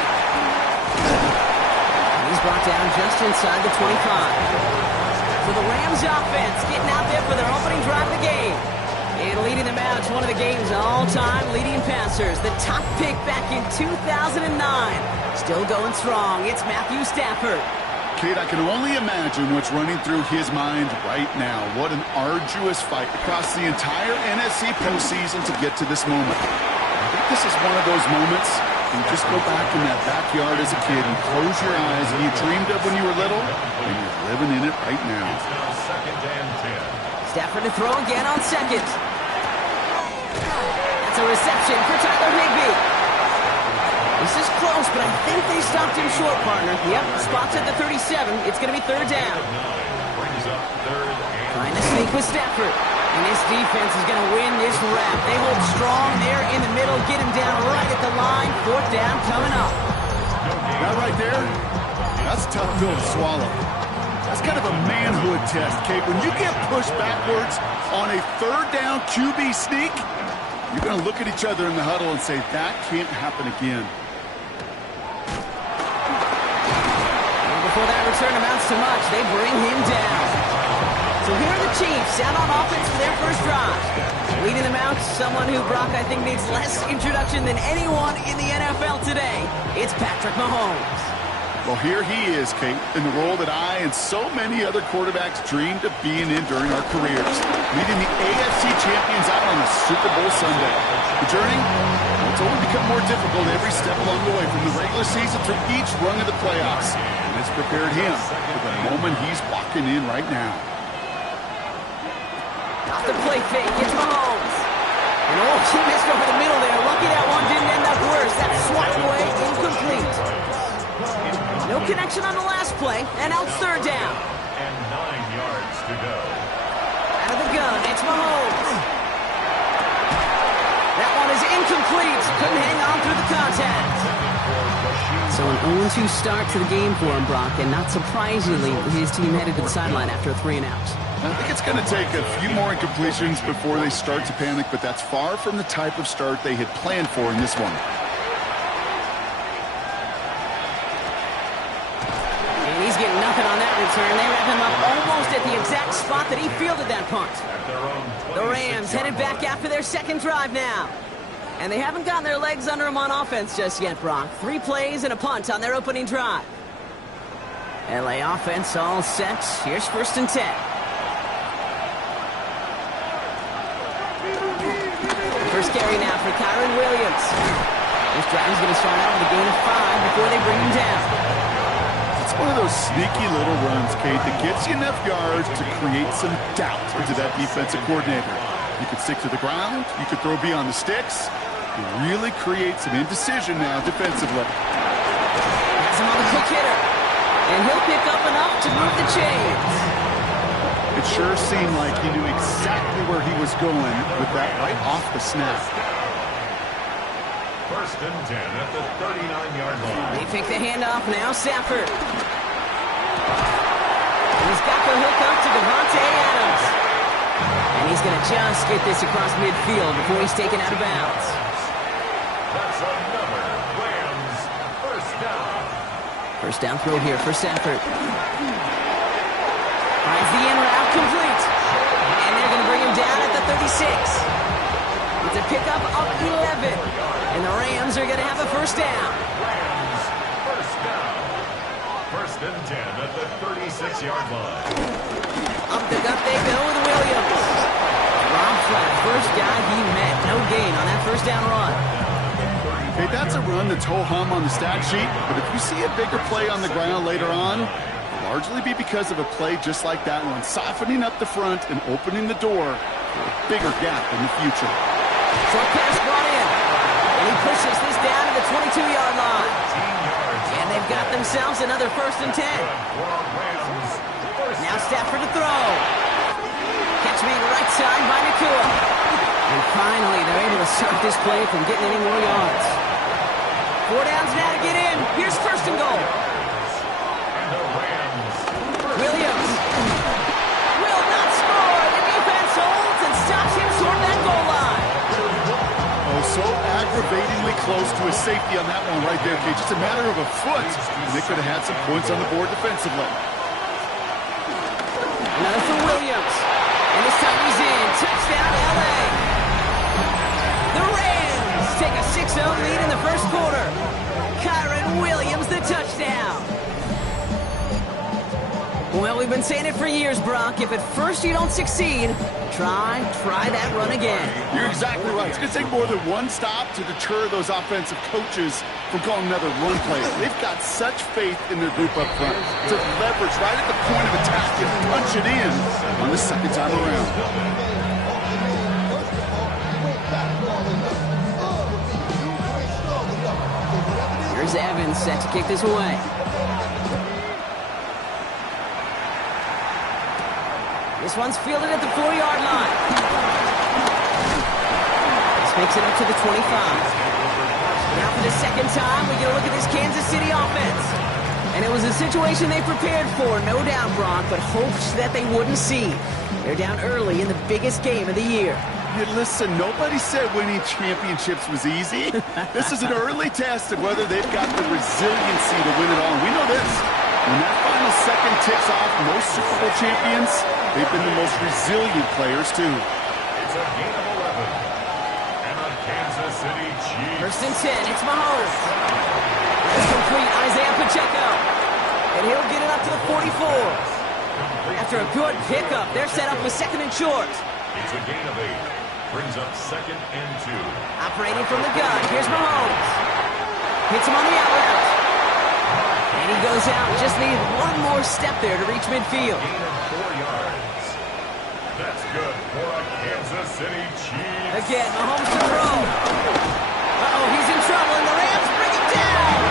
He's brought down just inside the 25. So the Rams offense getting out there for their opening drive of the game. And leading them out is one of the game's all-time leading passers. The top pick back in 2009. Still going strong. It's Matthew Stafford. Kate, I can only imagine what's running through his mind right now. What an arduous fight across the entire NFC postseason to get to this moment. I think this is one of those moments you just go back in that backyard as a kid and close your eyes and you dreamed of when you were little, and you're living in it right now. Second and 10. Stafford to throw again on second. That's a reception for Tyler Higbee. This is close, but I think they stopped him short, partner. Yep, spots at the 37. It's going to be third down. Trying to sneak with Stafford. And this defense is going to win this rap. They hold strong there in the middle, get him down right at the line. Fourth down coming up. That right there, that's a tough pill to swallow. That's kind of a manhood test, Kate. When you get pushed backwards on a third down QB sneak, you're going to look at each other in the huddle and say, that can't happen again. Before that return amounts to much, they bring him down. So here are the Chiefs out on offense for their first drive. Leading them out, someone who, Brock, I think needs less introduction than anyone in the NFL today. It's Patrick Mahomes. Well, here he is, Kate, in the role that I and so many other quarterbacks dreamed of being in during our careers, leading the AFC champions out on a Super Bowl Sunday. The journey, well, it's only become more difficult every step along the way, from the regular season through each rung of the playoffs. And it's prepared him for the moment he's walking in right now. Off the play fake, it's Mahomes. And he missed over the middle there. Lucky that one didn't end up worse. That swat away, incomplete. No connection on the last play, and now it's third down. And 9 yards to go. Out of the gun, it's Mahomes. That one is incomplete. Couldn't hang on through the contact. So an 0-2 start to the game for him, Brock, and not surprisingly, his team headed to the sideline after a 3-and-out. I think it's going to take a few more incompletions before they start to panic, but that's far from the type of start they had planned for in this one. He's getting nothing on that return. They wrap him up almost at the exact spot that he fielded that punt. The Rams headed back after their second drive now. And they haven't gotten their legs under them on offense just yet, Brock. 3 plays and a punt on their opening drive. LA offense all set. Here's first and 10. First carry now for Kyron Williams. This drive is going to start out with a gain of 5 before they bring him down. One of those sneaky little runs, Kate, that gets you enough yards to create some doubt into that defensive coordinator. You could stick to the ground, you could throw beyond the sticks, and really create some indecision now defensively. Has him on the quick hitter, and he'll pick up enough to move the chains. It sure seemed like he knew exactly where he was going with that right off the snap. First and 10 at the 39-yard line. They pick the handoff now, Stafford. And he's got the hook up to Devontae Adams. And he's going to just get this across midfield before he's taken out of bounds. That's another Rams first down. First down throw here for Stafford. Finds the in route complete. And they're going to bring him down at the 36. It's a pickup of 11. And the Rams are going to have a first down. Rams first down. First and 10 at the 36-yard line. Up the gut they go with Williams. Rob flat, first guy he met. No gain on that first down run. Hey, that's a run that's ho-hum on the stat sheet, but if you see a bigger play on the ground later on, it'll largely be because of a play just like that one, softening up the front and opening the door for a bigger gap in the future. Short pass brought in. And he pushes this down to the 22-yard line. And they've got themselves another first and 10. Now Stafford to throw. Catch me right side by Nakua. And finally, they're able to stop this play from getting any more yards. 4 downs now to get in. Here's first and goal. Williams will not score. The defense holds and stops him short of that goal line. Oh, so aggravatingly close to his safety on that one right there, Kate. Just a matter of a foot, and they could have had some points on the board defensively. Another for Williams. And this time he's in. Touchdown, L.A. The Rams take a 6-0 lead in the first quarter. Kyron Williams, the touchdown. Well, we've been saying it for years, Brock. If at first you don't succeed, try that run again. You're exactly right. It's going to take more than one stop to deter those offensive coaches from calling another run play. They've got such faith in their group up front to leverage right at the point of attack and punch it in on the second time around. Here's Evans set to kick this away. This one's fielded at the 4-yard line. This makes it up to the 25. Now for the second time, we get a look at this Kansas City offense. And it was a situation they prepared for, no doubt, Brock, but hopes that they wouldn't see. They're down early in the biggest game of the year. Hey, listen, nobody said winning championships was easy. This is an early test of whether they've got the resiliency to win it all. And we know this. When that final second ticks off, most Super Bowl champions, they've been the most resilient players, too. It's a gain of 11. And a Kansas City Chiefs. First and 10, it's Mahomes. It's complete, Isaiah Pacheco. And he'll get it up to the 44. After a good pickup, they're set up with second and short. It's a gain of 8. Brings up second and 2. Operating from the gun, here's Mahomes. Hits him on the out route. And he goes out, just needed one more step there to reach midfield. Gain of 4 yards. That's good for a Kansas City Chiefs. Again, Mahomes to throw. Uh-oh, he's in trouble, and the Rams bring him down.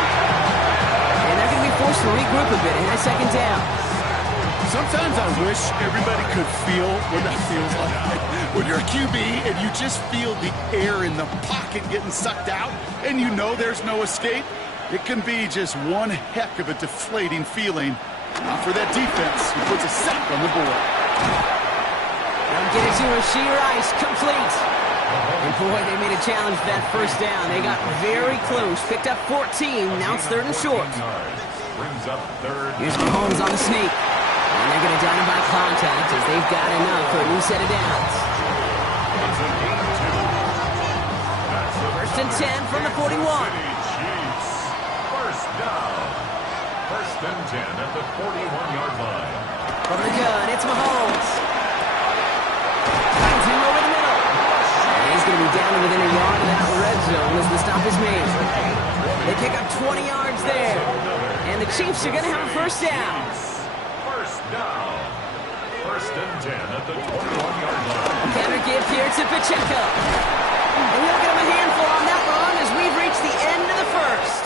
And they're going to be forced to regroup a bit in that second down. Sometimes I wish everybody could feel what that feels like. When you're a QB and you just feel the air in the pocket getting sucked out and you know there's no escape, it can be just one heck of a deflating feeling. Not for that defense who puts a sack on the board. Now get it to Rashee Rice, complete. And boy, they made a challenge for that first down. They got very close, picked up 14, now it's third and short. Brings up third. Here's Mahomes on the sneak. And they're going to down him by contact as they've got enough for a new set of downs. It's a gain of 2. First and 10 from the 41. City Chiefs. First down. First and 10 at the 41-yard line. From the gun, it's Mahomes. Finds him over the middle. And he's going to be down to within a yard of that red zone as the stop is made. They pick up 20 yards there. And the Chiefs are going to have a first down. First down. First and 10 at the 21-yard line. Counter give here to Pacheco. And we'll get him a handful on that run as we've reached the end of the first.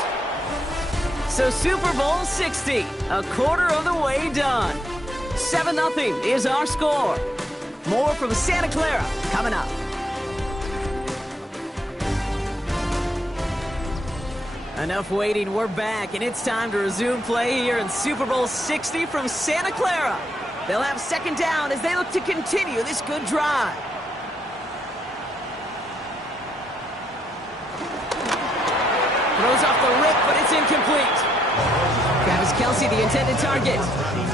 So Super Bowl 60, a quarter of the way done. 7-0 is our score. More from Santa Clara coming up. Enough waiting, we're back, and it's time to resume play here in Super Bowl 60 from Santa Clara. They'll have second down as they look to continue this good drive. Throws off the rip, but it's incomplete. Travis Kelce, the intended target.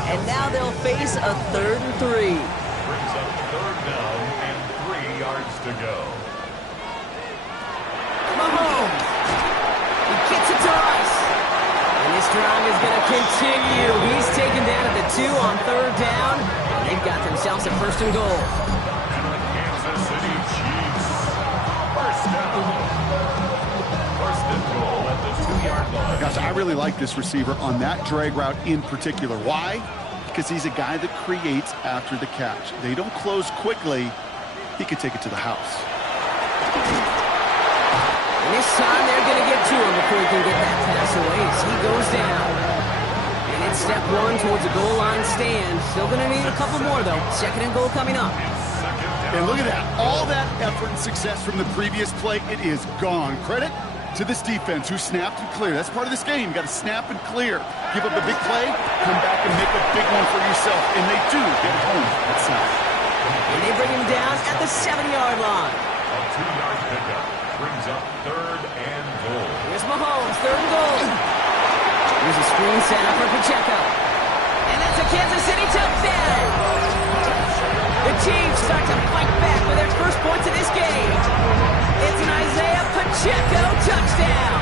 And now they'll face a 3rd and 3. Brings up third down and 3 yards to go. Mahomes. He gets it to Rice. And this drive is going to continue. He's taken down at the 2 on 3rd down. They've got themselves a 1st and goal. Kansas City Chiefs. First down. 1st and goal at the 2-yard line. Gosh, I really like this receiver on that drag route in particular. Why? Because he's a guy that creates after the catch. They don't close quickly. He could take it to the house. And this time they're going to get to him before he can get that pass away as he goes down. And it's step 1 towards a goal line stand. Still going to need a couple more, though. 2nd and goal coming up. And look at that. All that effort and success from the previous play, it is gone. Credit to this defense who snapped and cleared. That's part of this game. You got to snap and clear. Give up a big play, come back and make a big one for yourself. And they do get home at snap. And they bring him down at the 7-yard line. A 2-yard pickup brings up 3rd and goal. Here's Mahomes, 3rd and goal. Here's a screen set up for Pacheco. And that's a Kansas City touchdown. The Chiefs start to fight back with their first points of this game. It's an Isaiah Pacheco touchdown.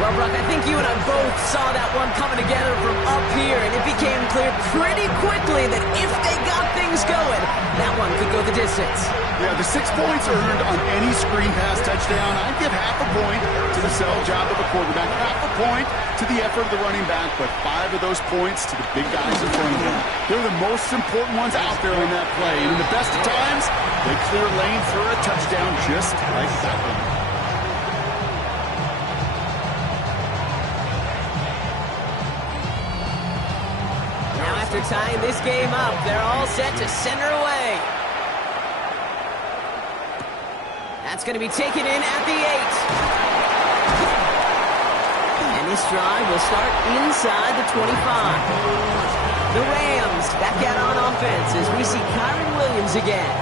Well, Brock, I think you and I both saw that one coming together from up here, and it became clear pretty quickly that if they got things going, that one could go the distance. Yeah, the 6 points earned on any screen pass touchdown. I'd give half a point to the sell job of a quarterback, half a point to the effort of the running back, but 5 of those points to the big guys in front of them. They're the most important ones out there on that play, and in the best of times, they clear lane for a touchdown just like that one. After tying this game up, they're all set to center away. That's going to be taken in at the 8. And this drive will start inside the 25. The Rams back out on offense as we see Kyron Williams again.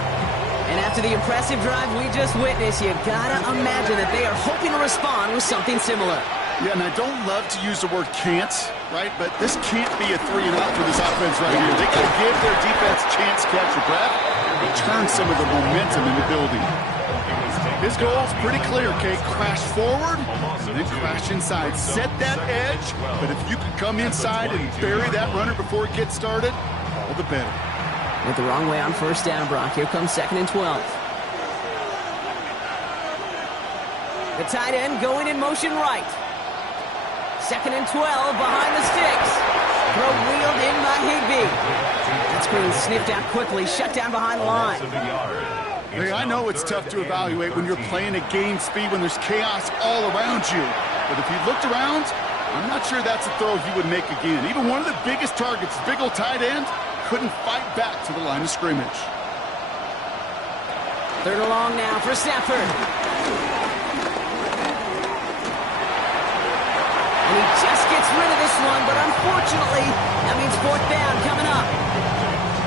And after the impressive drive we just witnessed, you gotta imagine that they are hoping to respond with something similar. Yeah, and I don't love to use the word can't, right? But this can't be a 3 and out for this offense right here. They got to give their defense a chance to catch a breath and turn some of the momentum in the building. His goal is pretty clear, okay? Crash forward and then crash inside. Set that edge, but if you can come inside and bury that runner before it gets started, all the better. Went the wrong way on 1st down, Brock. Here comes 2nd and 12. The tight end going in motion right. 2nd and 12 behind the sticks. Throw wheeled in by Higbee. That screen sniffed out quickly, shut down behind the line. Hey, I know it's tough to evaluate when you're playing at game speed when there's chaos all around you. But if you looked around, I'm not sure that's a throw he would make again. Even one of the biggest targets, big old tight end, couldn't fight back to the line of scrimmage. 3rd and long now for Stafford. And he just gets rid of this one, but unfortunately, that means 4th down coming up.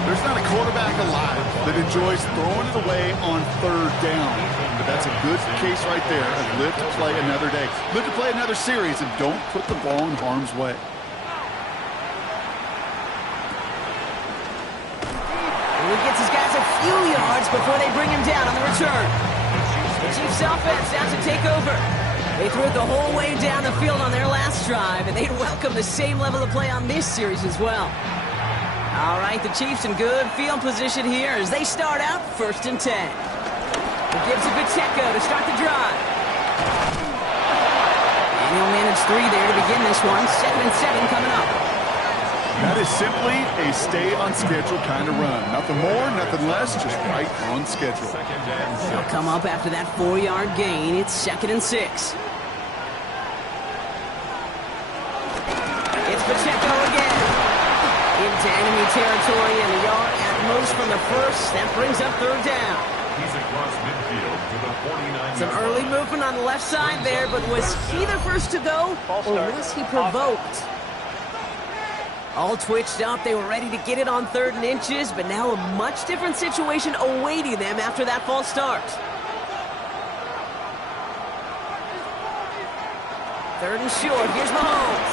There's not a quarterback alive that enjoys throwing it away on 3rd down. But that's a good case right there of live to play another day. Live to play another series and don't put the ball in harm's way. And he gets his guys a few yards before they bring him down on the return. The Chiefs offense out to take over. They threw it the whole way down the field on their last drive, and they'd welcome the same level of play on this series as well. All right, the Chiefs in good field position here as they start out 1st and 10. It gives it Pacheco to start the drive. And he'll manage 3 there to begin this one. 2nd and 7 coming up. That is simply a stay-on-schedule kind of run. Nothing more, nothing less, just right on schedule. They'll come up after that 4-yard gain. It's 2nd and 6. It's Pacheco again. Into enemy territory and a yard at most from the 1st. That brings up 3rd down. He's across midfield to the 49. Some early movement on the left side there, but was he the first to go, or was he provoked? All twitched up, they were ready to get it on 3rd and inches, but now a much different situation awaiting them after that false start. 3rd and short, here's Mahomes.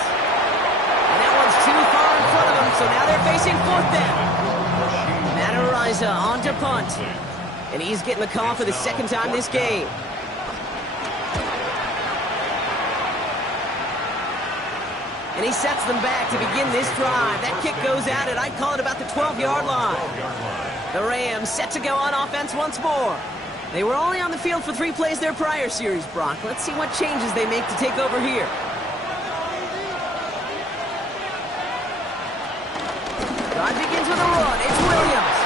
And that one's too far in front of him, so now they're facing 4th down. Matt Ariza on to punt. And he's getting the call for the 2nd time this game. And he sets them back to begin this drive. That kick goes out, and I'd call it about the 12-yard line. The Rams set to go on offense once more. They were only on the field for 3 plays their prior series, Brock. Let's see what changes they make to take over here. Drive begins with a run. It's Williams.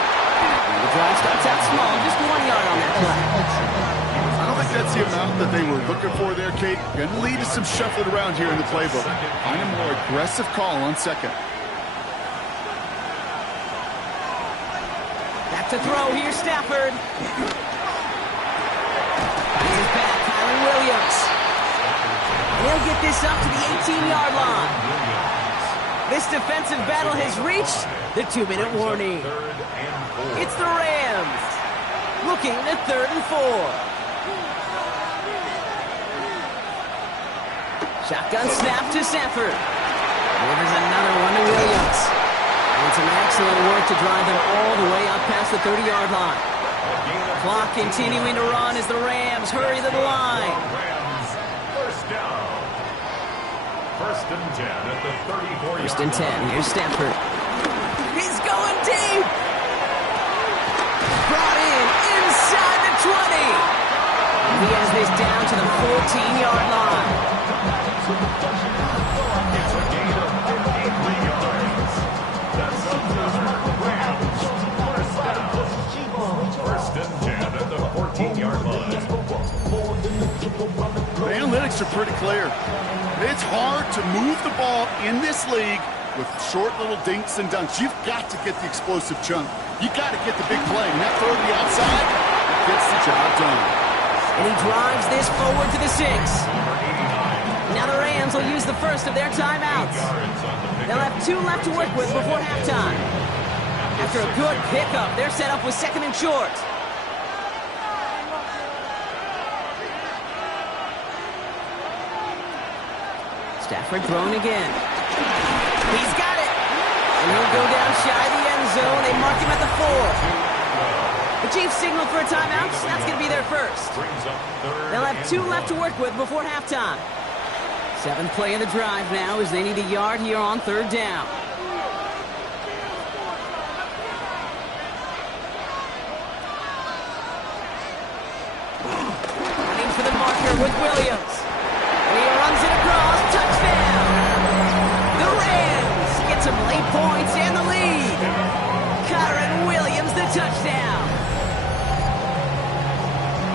The drive starts out small, just 1 yard on that play. I don't think that's the amount that they were looking for there, Kate. Going to lead to some shuffling around here in the playbook. Find a more aggressive call on second. Back to throw. Here's Stafford. He's back, Kyron Williams. He'll get this up to the 18-yard line. This defensive battle has reached the 2-minute warning. It's the Rams looking at 3rd and 4. Shotgun snap to Stafford. Delivers another one to Williams. And some excellent work to drive them all the way up past the 30-yard line. Clock continuing to run as the Rams hurry to the line. First down. First and 10 at the 34-yard line. First and 10. Here's Stafford. He's going deep. Brought in inside the 20. He has this down to the 14-yard line. It's a gain of 53 yards. That's another Rams. First down. First and 10 at the 14-yard line. The analytics are pretty clear. It's hard to move the ball in this league with short little dinks and dunks. You've got to get the explosive chunk. You've got to get the big play. And that throw to the outside gets the job done. And he drives this forward to the 6. Now the Rams will use the first of their timeouts. They'll have 2 left to work with before halftime. After a good pickup, they're set up with 2nd and short. Stafford throwing again. He's got it. And he'll go down shy of the end zone. They mark him at the 4. The Chiefs signal for a timeout. That's going to be their first. They'll have 2 left to work with before halftime. 7th play of the drive now as they need a yard here on 3rd down. Running for the marker with Williams. And he runs it across. Touchdown! The Rams get some late points and the lead. Kyron Williams, the touchdown.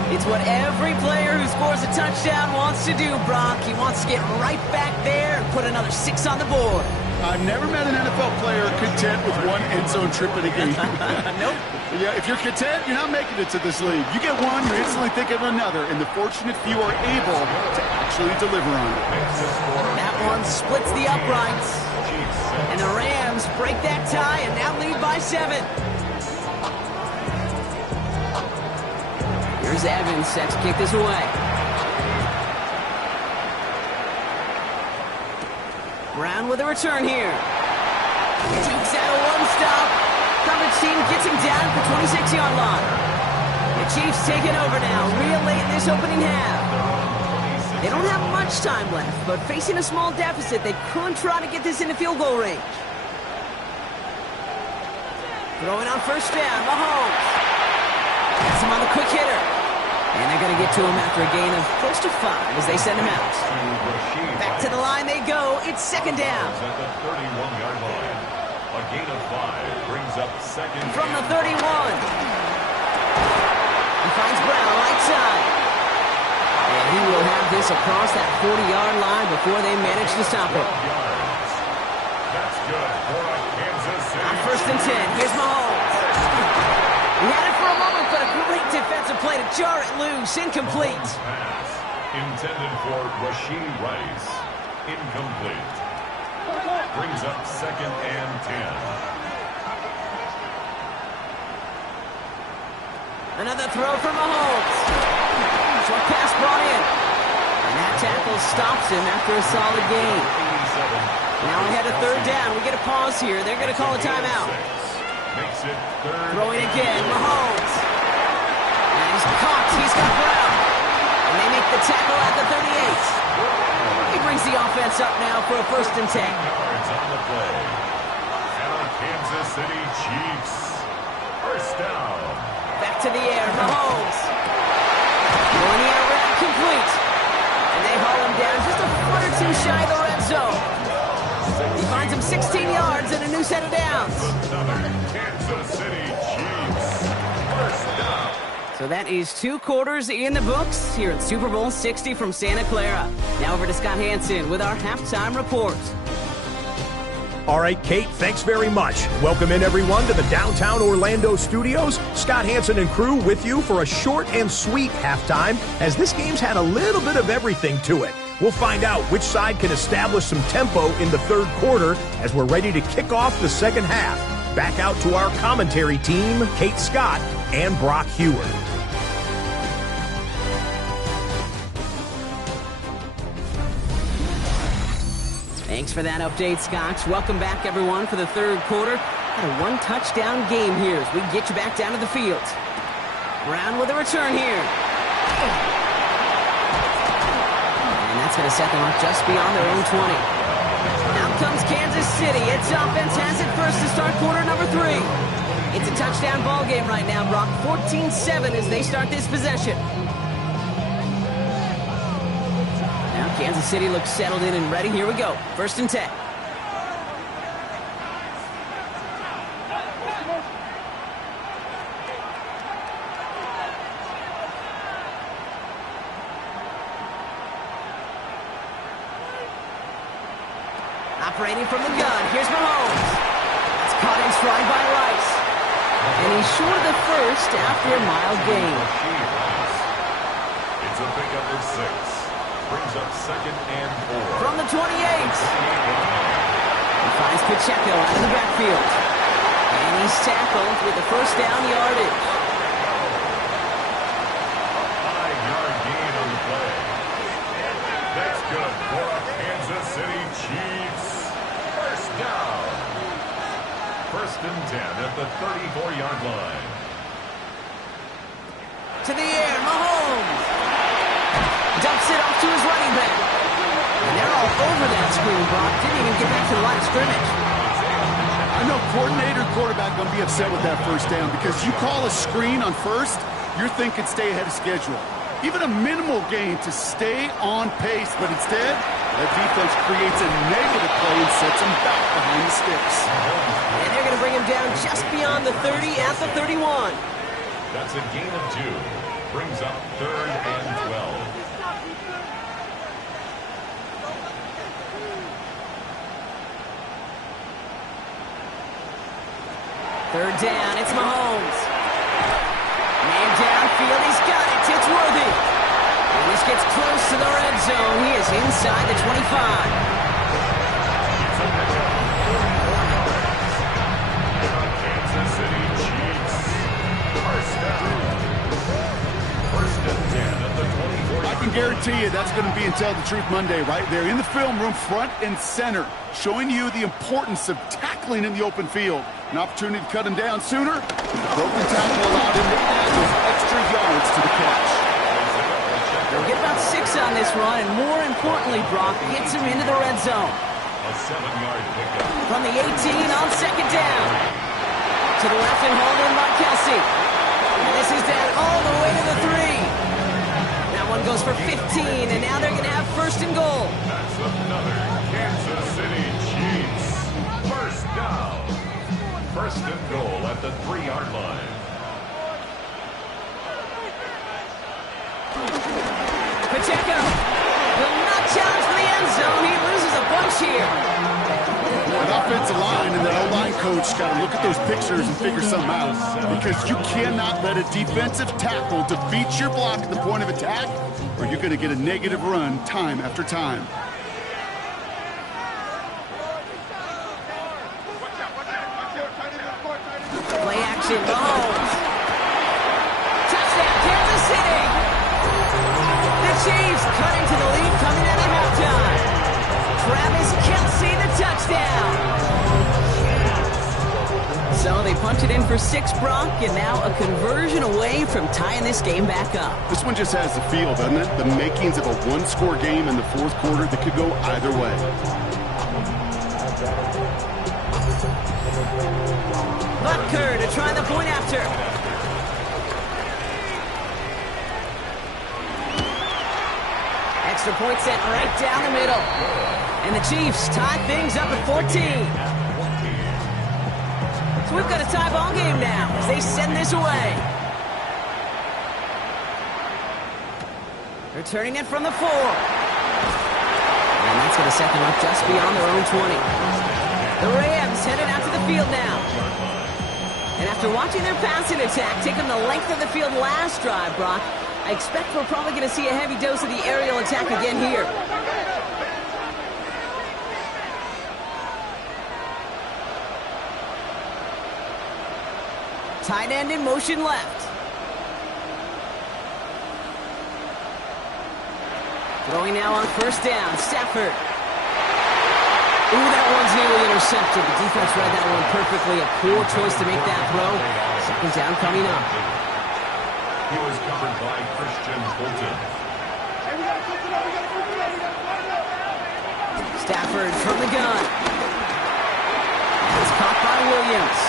It's what every player who scores a touchdown wants to do, Brock. He wants to get right back there and put another 6 on the board. I've never met an NFL player content with 1 end zone trip in a game. Nope. Yeah, if you're content, you're not making it to this league. You get one, you're instantly thinking of another, and the fortunate few are able to actually deliver on it. That one splits the uprights. And the Rams break that tie and now lead by 7. Here's Evans set to kick this away. Brown with a return here. Takes out a 1-stop. Coverage team gets him down at the 26-yard line. The Chiefs taking over now, real late in this opening half. They don't have much time left, but facing a small deficit, they could try to get this into field goal range. Throwing on first down, Mahomes. Gets him on the quick hitter. And they're going to get to him after a gain of close to 5 as they send him out. Back to the line they go. It's 2nd down. At the 31-yard line. A gain of 5 brings up 2nd. From the 31. He finds Brown right side. And he will have this across that 40-yard line before they manage to stop it. That's good for a Kansas City. On 1st and 10, here's Mahomes. He had it for a moment, but a great defensive play to jar it loose. Incomplete. Pass intended for Rashee Rice. Incomplete. Brings up 2nd and 10. Another throw for Mahomes. Short pass brought in. And that tackle stops him after a solid gain. Now ahead of 3rd down. We get a pause here. They're going to call a timeout. Makes it 3rd. Throwing again, Mahomes. And he's caught. He's got Brown. And they make the tackle at the 38. He brings the offense up now for a 1st and 10. Yards on the play. And our Kansas City Chiefs. 1st down. Back to the air, Mahomes. Going the air route complete. And they haul him down just a foot or two shy of the red zone. He finds him 16 yards and a new set of downs. Another Kansas City Chiefs. 1st down. So that is 2 quarters in the books here at Super Bowl 60 from Santa Clara. Now over to Scott Hansen with our halftime report. All right, Kate, thanks very much. Welcome in, everyone, to the downtown Orlando studios. Scott Hansen and crew with you for a short and sweet halftime, as this game's had a little bit of everything to it. We'll find out which side can establish some tempo in the 3rd quarter as we're ready to kick off the 2nd half. Back out to our commentary team, Kate Scott and Brock Hewer. Thanks for that update, Scott. Welcome back, everyone, for the 3rd quarter. Got a 1-touchdown game here as we get you back down to the field. Brown with a return here. And that's going to set them up just beyond their own 20. Now comes Kansas City. Its offense has it first to start quarter number 3. It's a touchdown ball game right now, Brock. 14-7 as they start this possession. Kansas City looks settled in and ready. Here we go. 1st and 10. Operating from the gun. Here's Mahomes. It's caught in stride by Rice. And he's short of the first after a mild gain. It's a pickup of 6. Brings up 2nd and 4. From the 28. He finds Pacheco out of the backfield. And he's tackled with the 1st down yardage. 5-yard gain on the play. That's good for our Kansas City Chiefs. 1st down. 1st and 10 at the 34-yard line. To the air, Mahomes. Dumps it off to his running back. And they're all over that screen, Brock. Didn't even get back to the line of scrimmage. I know coordinator and quarterback going to be upset with that 1st down because you call a screen on 1st, you're thinking stay ahead of schedule. Even a minimal gain to stay on pace, but instead, that defense creates a negative play and sets him back behind the sticks. And they're going to bring him down just beyond the 30 at the 31. That's a gain of 2. Brings up 3rd and 12. 3rd down, it's Mahomes. Man downfield, he's got it. It's Worthy. And this gets close to the red zone. He is inside the 25. Kansas City Chiefs. 1st down. 1st and 10 at the 24. I can guarantee you that's going to be in Tell the Truth Monday right there in the film room, front and center, showing you the importance of tackling in the open field. An opportunity to cut him down sooner. The broken tackle allowed him to add those extra yards to the catch. They'll get about 6 on this run, and more importantly, Brock gets him into the red zone. A 7-yard pickup. From the 18 on 2nd down. To the left and hauled in by Kelsey. And this is down all the way to the 3. That one goes for 15, and now they're going to have 1st and goal. That's another Kansas City Chiefs. 1st down. 1st and goal at the 3-yard line. Pacheco will not challenge for the end zone. He loses a bunch here. That offensive line and that O-line coach got to look at those pictures and figure something out, because you cannot let a defensive tackle defeat your block at the point of attack, or you're going to get a negative run time after time. Play action, Mahomes. Touchdown, Kansas City. The Chiefs cutting to the lead coming out of halftime. Travis Kelsey, the touchdown. So they punch it in for 6, Brock, and now a conversion away from tying this game back up. This one just has the feel, doesn't it? The makings of a one-score game in the fourth quarter that could go either way. Butker to try the point after. Extra point sent right down the middle. And the Chiefs tie things up at 14. So we've got a tie ball game now as they send this away. Returning it from the 4. And that's going to set them up just beyond their own 20. The Rams headed out to the field now. And after watching their passing attack take them the length of the field last drive, Brock, I expect we're probably going to see a heavy dose of the aerial attack again here. Tight end in motion left. Throwing now on first down, Stafford. Ooh, that one's nearly intercepted. The defense read that one perfectly. A poor choice to make that throw. Second down coming up. He was covered by Christian Fulton. Stafford from the gun. It's caught by Williams.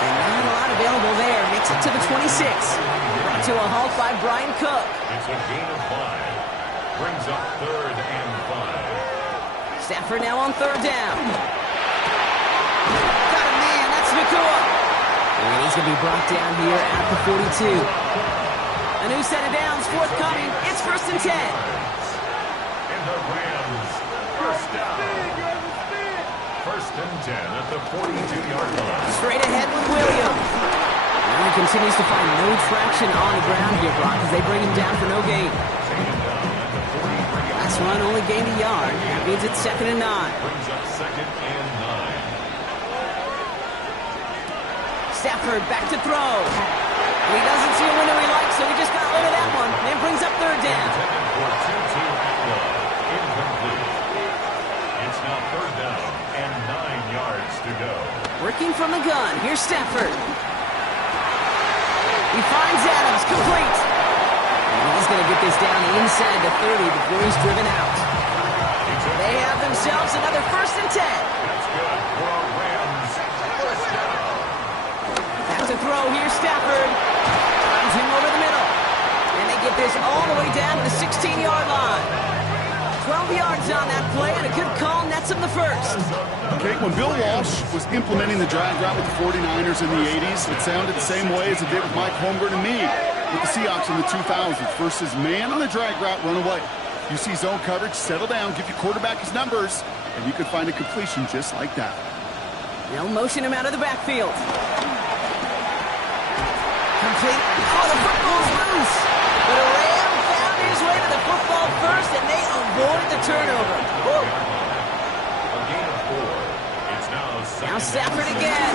And not a lot available there. Makes it to the 26. Brought to a halt by Brian Cook. It's a gain of 5. Brings up 3rd and 5. Stafford now on 3rd down. Got a man. That's Nakua. And he's going to be brought down here at the 42. A new set of downs forthcoming. It's 1st and 10. And the Rams, first down. 1st and 10 at the 42-yard line. Straight ahead with Williams. And he continues to find no traction on the ground here, Brock, as they bring him down for no gain. Last run only gained a yard. That means it's 2nd and 9. Brings up 2nd and 9. Stafford back to throw. And he doesn't see a window he likes, so he just got rid of that one. And brings up 3rd down. Intended for 2-2 Atwell. Incomplete. It's now 3rd down and 9 yards to go. Working from the gun. Here's Stafford. He finds Adams. Complete. And he's going to get this down inside the 30 before he's driven out. They have themselves another 1st and 10. That's good for a Rams. First down. Back to throw. Here's Stafford. Finds him over the middle. And they get this all the way down to the 16-yard line. 12 yards on that play, and a good call nets him the 1st. Okay, when Bill Walsh was implementing the drag route with the 49ers in the 80s, it sounded the same way as it did with Mike Holmgren and me with the Seahawks in the 2000s versus man on the drag route, run away. You see zone coverage, settle down, give your quarterback his numbers, and you could find a completion just like that. They'll motion him out of the backfield. Complete. Oh, the football's loose. But a Ram found his way to the football first, and they avoid the turnover. Woo. A gain of 4. It's now Stafford again.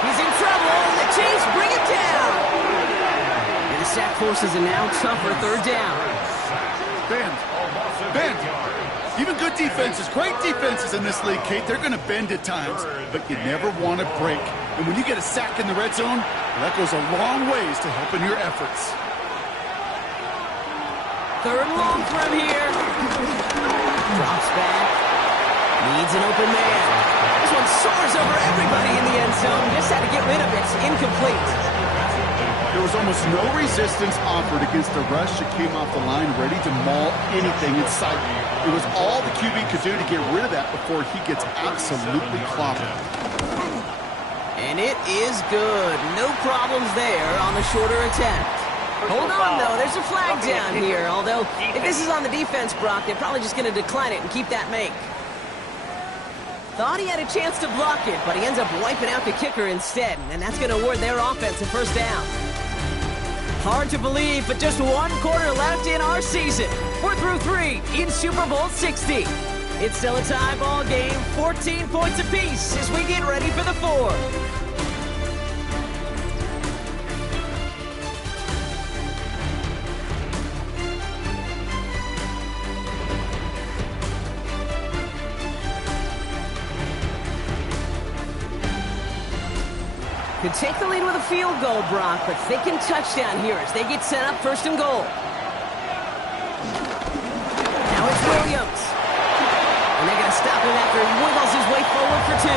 He's in trouble, and the Chiefs bring it down. And the sack forces a now tougher 3rd down. Bend. Even good defenses, great defenses in this league, Kate, they're going to bend at times, but you never want to break. And when you get a sack in the red zone, well, that goes a long ways to helping your efforts. 3rd and long for him here. Drops back. Needs an open man. This one soars over everybody in the end zone. Just had to get rid of it. Incomplete. There was almost no resistance offered against a rush that came off the line ready to maul anything in sight. It was all the QB could do to get rid of that before he gets absolutely clobbered. And it is good. No problems there on the shorter attempt. Hold on, though. There's a flag down here. Although, if this is on the defense, Brock, they're probably just going to decline it and keep that make. Thought he had a chance to block it, but he ends up wiping out the kicker instead. And that's going to award their offense a 1st down. Hard to believe, but just 1 quarter left in our season. We're through 3 in Super Bowl 60. It's still a tie ball game, 14 points apiece as we get ready for the 4th. Could take the lead with a field goal, Brock, but thinking touchdown here as they get set up first and goal. Now it's Williams. And they're going to stop him after he wiggles his way forward for 2.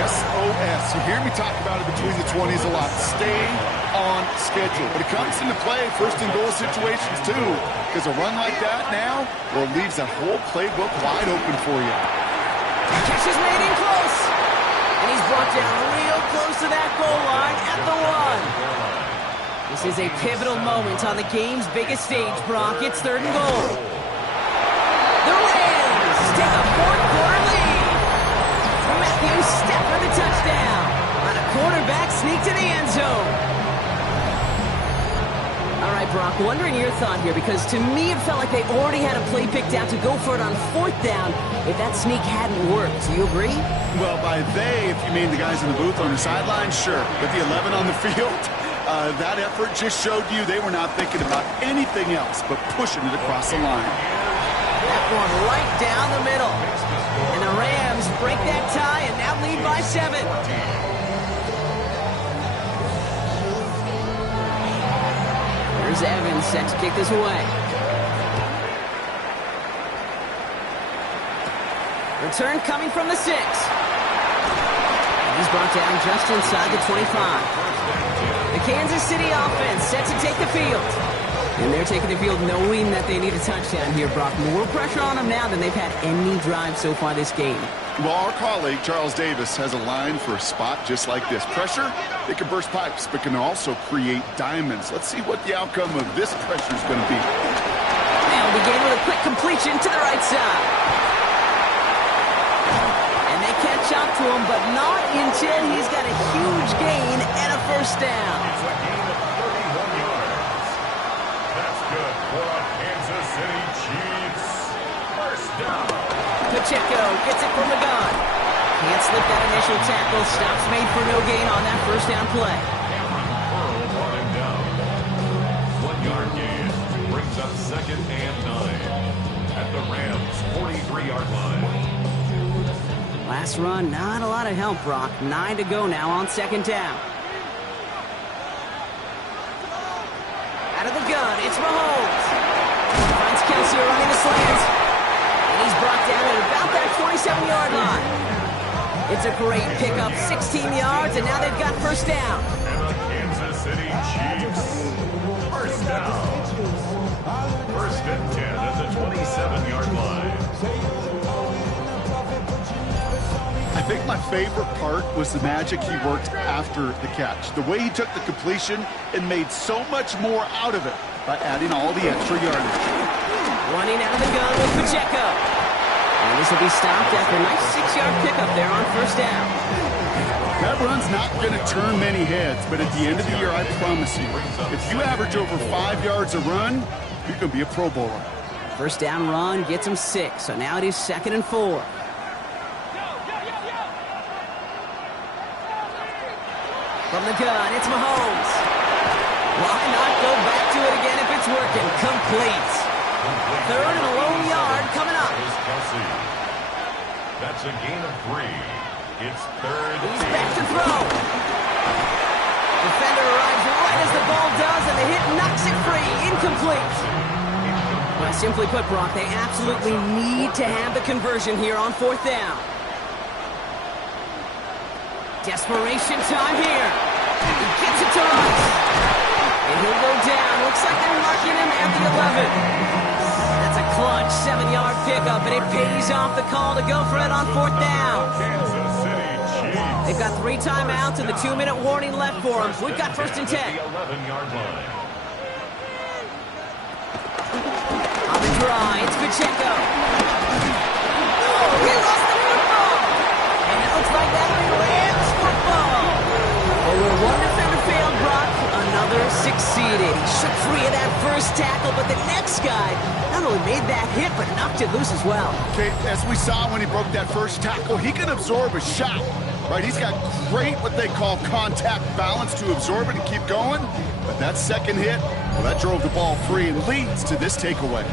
SOS. You hear me talk about it between the 20s a lot. Stay on schedule. But it comes into play first and goal situations too. Because a run like that now, well, it leaves that whole playbook wide open for you. Catch is made in close. And he's brought down real close to that goal line at the 1. This is a pivotal moment on the game's biggest stage, Brock. It's third and goal. The Rams take a fourth-quarter lead. Matthews step for the touchdown. On a quarterback sneak to the end zone. All right, Brock, wondering your thought here, because to me it felt like they already had a play picked out to go for it on fourth down if that sneak hadn't worked. Do you agree? Well, by they, if you mean the guys in the booth on the sideline, sure. But the 11 on the field, that effort just showed you they were not thinking about anything else but pushing it across the line. That one right down the middle. And the Rams break that tie and now lead by 7. Here's Evans set to kick this away. Return coming from the 6. And he's brought down just inside the 25. The Kansas City offense set to take the field. And they're taking the field knowing that they need a touchdown here, Brock. More pressure on them now than they've had any drive so far this game. Well, our colleague, Charles Davis, has a line for a spot just like this. Pressure, it can burst pipes, but can also create diamonds. Let's see what the outcome of this pressure is going to be. They'll begin with a quick completion to the right side. And they catch up to him, but not until he's got a huge gain and a first down. It's a gain of 31 yards. That's good for our Kansas City Chiefs. First down. Pacheco gets it from the gun. Can't slip that initial tackle. Stops made for no gain on that first down play. Earl brought him down. 1 yard gain brings up 2nd and 9 at the Rams' 43-yard line. Last run, not a lot of help, Brock. 9 to go now on 2nd down. Out of the gun, it's Mahomes. Finds Kelsey running the slants. And he's brought down at about that 27-yard line. It's a great pickup, 16 yards, and now they've got first down. And the Kansas City Chiefs. First down. 1st and 10 at the 27-yard line. I think my favorite part was the magic he worked after the catch. The way he took the completion and made so much more out of it by adding all the extra yardage. Running out of the gun with Pacheco. And this will be stopped after a nice 6-yard pickup there on first down. That run's not going to turn many heads, but at the end of the year, I promise you, if you average over 5 yards a run, you're going to be a Pro Bowler. First down run gets him 6, so now it is 2nd and 4. From the gun, it's Mahomes. Why not go back to it again if it's working? Complete. 3rd and a lone yard coming up. That's a gain of 3. It's 3rd. He's back to throw. Defender arrives right as the ball does, and the hit knocks it free. Incomplete. Well, simply put, Brock, they absolutely need to have the conversion here on 4th down. Desperation time here. He gets it to Rice. And he'll go down. Looks like they're marking him at the 11. That's a clutch 7-yard pickup, and it pays off the call to go for it on 4th down. Kansas City Chiefs. They've got 3 timeouts and the 2-minute warning left for them. We've got 1st and 10. The 11-yard line. On the draw, it's Pacheco. Oh, he lost the football. And it looks like that Rams football. Well, where one defender failed, Brock, another succeeded. He shook free of that first tackle, but the next guy not only made that hit, but knocked it loose as well. Okay, as we saw when he broke that first tackle, he can absorb a shot, right? He's got great, what they call contact balance to absorb it and keep going. But that second hit, well, that drove the ball free and leads to this takeaway.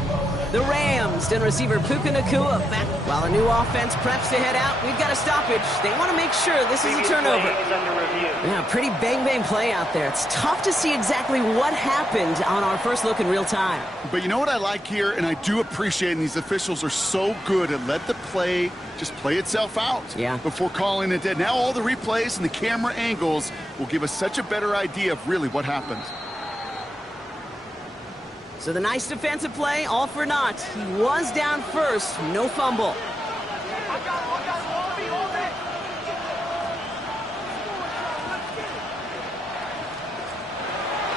The Rams and receiver Puka Nacua back. While a new offense preps to head out, we've got a stoppage. They want to make sure this is a turnover. Yeah, pretty bang-bang play out there. It's tough to see exactly what happened on our first look in real time. But you know what I like here, and I do appreciate, and these officials are so good at let the play just play itself out before calling it dead. Now all the replays and the camera angles will give us such a better idea of really what happened. So the nice defensive play, all for naught. He was down first, no fumble.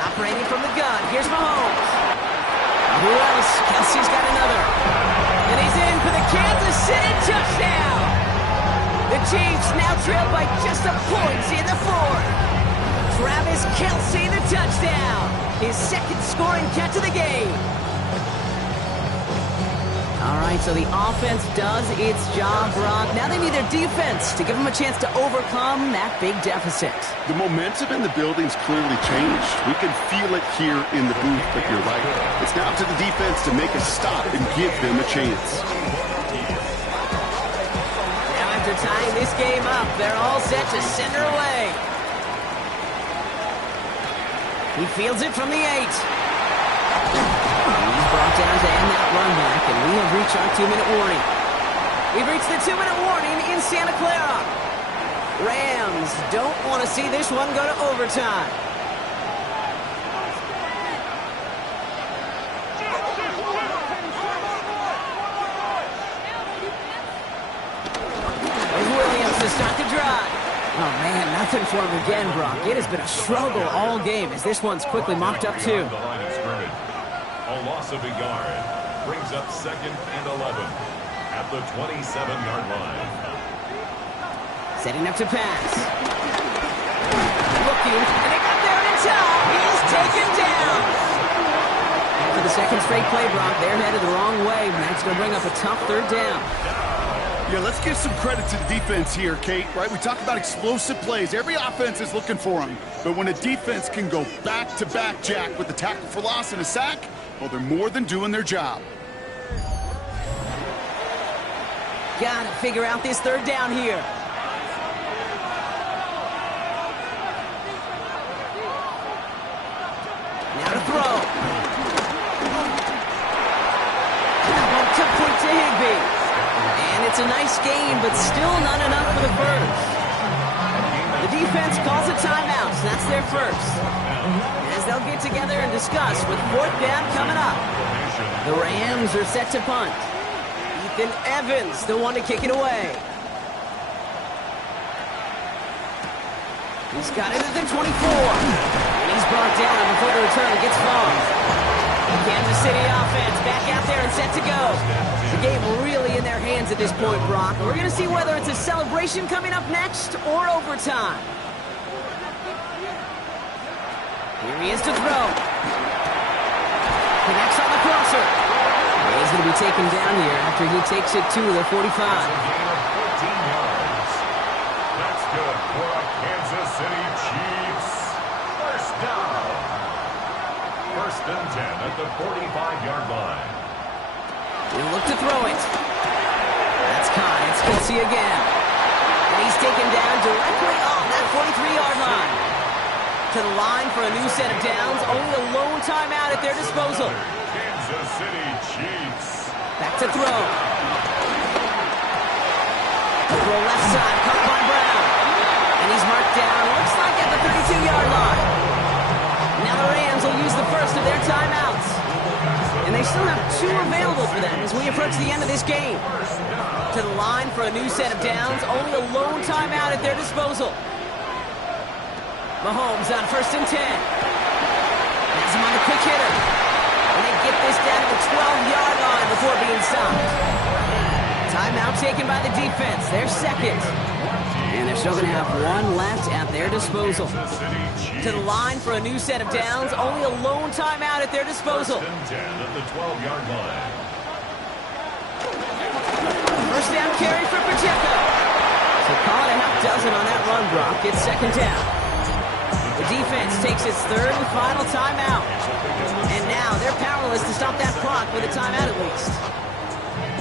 Operating from the gun, here's Mahomes. Who else? Kelsey's got another. And he's in for the Kansas City touchdown. The Chiefs now trail by just a point in the fourth. Travis Kelce, the touchdown. His second scoring catch of the game. All right, so the offense does its job, Brock. Now they need their defense to give them a chance to overcome that big deficit. The momentum in the building's clearly changed. We can feel it here in the booth, but you're right. It's now up to the defense to make a stop and give them a chance. Now after tying this game up, they're all set to send her away. He fields it from the 8. He's brought down to end that run back, and we have reached our 2-minute warning. We've reached the 2-minute warning in Santa Clara. Rams don't want to see this one go to overtime. There's Williams to start the drive. Oh, man, nothing for him again, Brock. It has been a struggle all game as this one's quickly mopped up, too. A loss of a yard brings up 2nd and 11 at the 27-yard line. Setting up to pass. Looking, and they got there in time. He's taken down. For the second straight play, Brock, they're headed the wrong way, and that's going to bring up a tough 3rd down. Yeah, let's give some credit to the defense here, Kate, right? We talk about explosive plays. Every offense is looking for them. But when a defense can go back-to-back, Jack, with a tackle for loss and a sack, well, they're more than doing their job. Got to figure out this 3rd down here. Now to throw. Complete to Higbee. And it's a nice game, but still not enough for the first. The defense calls a timeout, so that's their first. As they'll get together and discuss with 4th down coming up. The Rams are set to punt. Ethan Evans, the one to kick it away. He's got it at the 24. And he's brought down before the return gets long. Kansas City offense back out there and set to go. The game really in their hands at this point, Brock. We're going to see whether it's a celebration coming up next or overtime. Here he is to throw. Connects on the crosser. He's going to be taken down here after he takes it to the 45. That's good for a Kansas City Chiefs. First down. 1st and 10 at the 45-yard line. He'll look to throw it. That's Kai. It's Kelsey again. And he's taken down directly on that 43-yard line. To the line for a new set of downs. Only a lone timeout at their disposal. Kansas City Chiefs. Back to throw. Throw left side. Caught by Brown. And he's marked down. Looks like at the 32-yard line. Now the Rams will use the first of their timeouts. And they still have 2 available for them as we approach the end of this game. To the line for a new set of downs. Only a lone timeout at their disposal. Mahomes on 1st and 10. Has him on the quick hitter. And they get this down to the 12-yard line before being stopped. Timeout taken by the defense. Their second. And they're still going to have 1 left at their disposal. To the line for a new set of downs. Only a lone timeout at their disposal. 1st and 10 at the 12-yard line. First down carry for Pacheco. So call it a half dozen on that run, Brock. It's 2nd down. The defense takes its third and final timeout. And now they're powerless to stop that clock with a timeout at least.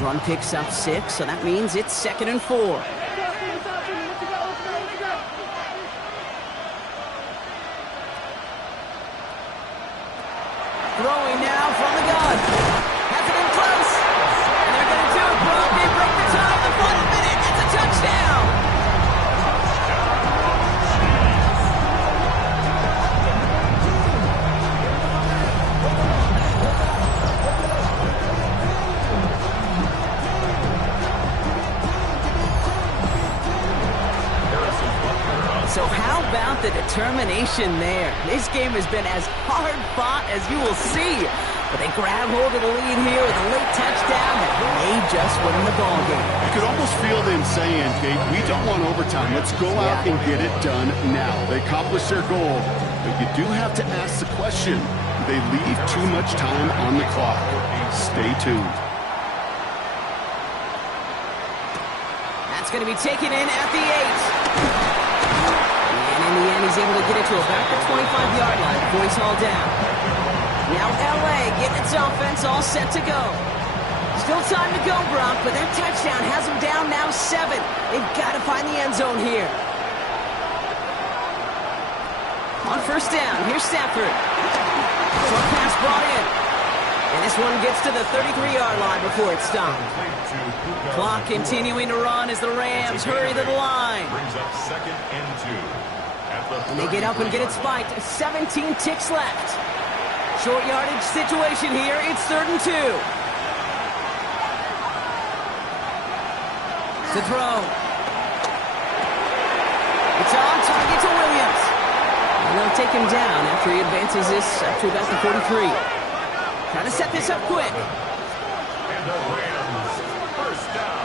Run picks up 6, so that means it's 2nd and 4. Throwing now from the gun. Has it in close. And they're going to do it, Brock. They break the tie in the final minute. It's a touchdown. So how about the determination there? This game has been as hard fought as you will see. But they grab hold of the lead here with a late touchdown that may just win the ball game. You could almost feel them saying, Kate, we don't want overtime. Let's go out and get it done now. They accomplished their goal. But you do have to ask the question, do they leave too much time on the clock? Stay tuned. That's going to be taken in at the 8. In the end, he's able to get it to about the 25-yard line before he's hauled down. Now L.A. getting its offense all set to go. Still time to go, Brock, but that touchdown has them down now 7. They've got to find the end zone here. On first down, here's Stafford. Short pass brought in. And this one gets to the 33-yard line before it's stopped. Clock continuing to run as the Rams hurry to the line. Brings up 2nd and 2. And they get up and get it spiked. 17 ticks left. Short yardage situation here. It's 3rd and 2. To throw. It's on target to Williams. And they'll take him down after he advances this up to about the 43. Trying to set this up quick. And the Rams, first down.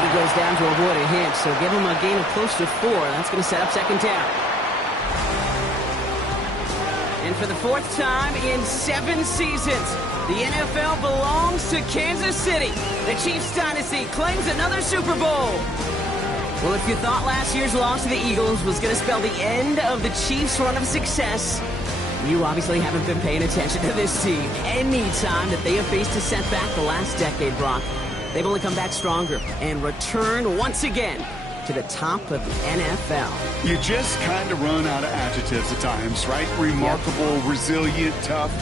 He goes down to avoid a hit, so give him a gain of close to 4. That's going to set up 2nd down. And for the 4th time in 7 seasons, the NFL belongs to Kansas City. The Chiefs dynasty claims another Super Bowl. Well, if you thought last year's loss to the Eagles was going to spell the end of the Chiefs' run of success, you obviously haven't been paying attention to this team. Any time that they have faced a setback the last decade, Brock, they've only come back stronger and returned once again to the top of the NFL. You just kind of run out of adjectives at times, right? Remarkable, resilient, tough.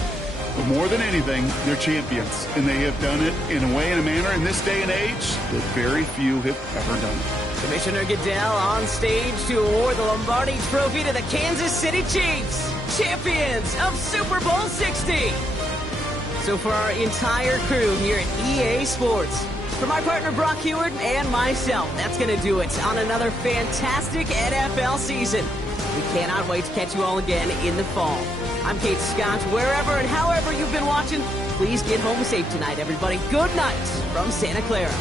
But more than anything, they're champions. And they have done it in a way, in a manner, in this day and age, that very few have ever done it. Commissioner Goodell on stage to award the Lombardi Trophy to the Kansas City Chiefs, champions of Super Bowl 60. So for our entire crew here at EA Sports, for my partner Brock Heward and myself, that's going to do it on another fantastic NFL season. We cannot wait to catch you all again in the fall. I'm Kate Scott. Wherever and however you've been watching, please get home safe tonight, everybody. Good night from Santa Clara.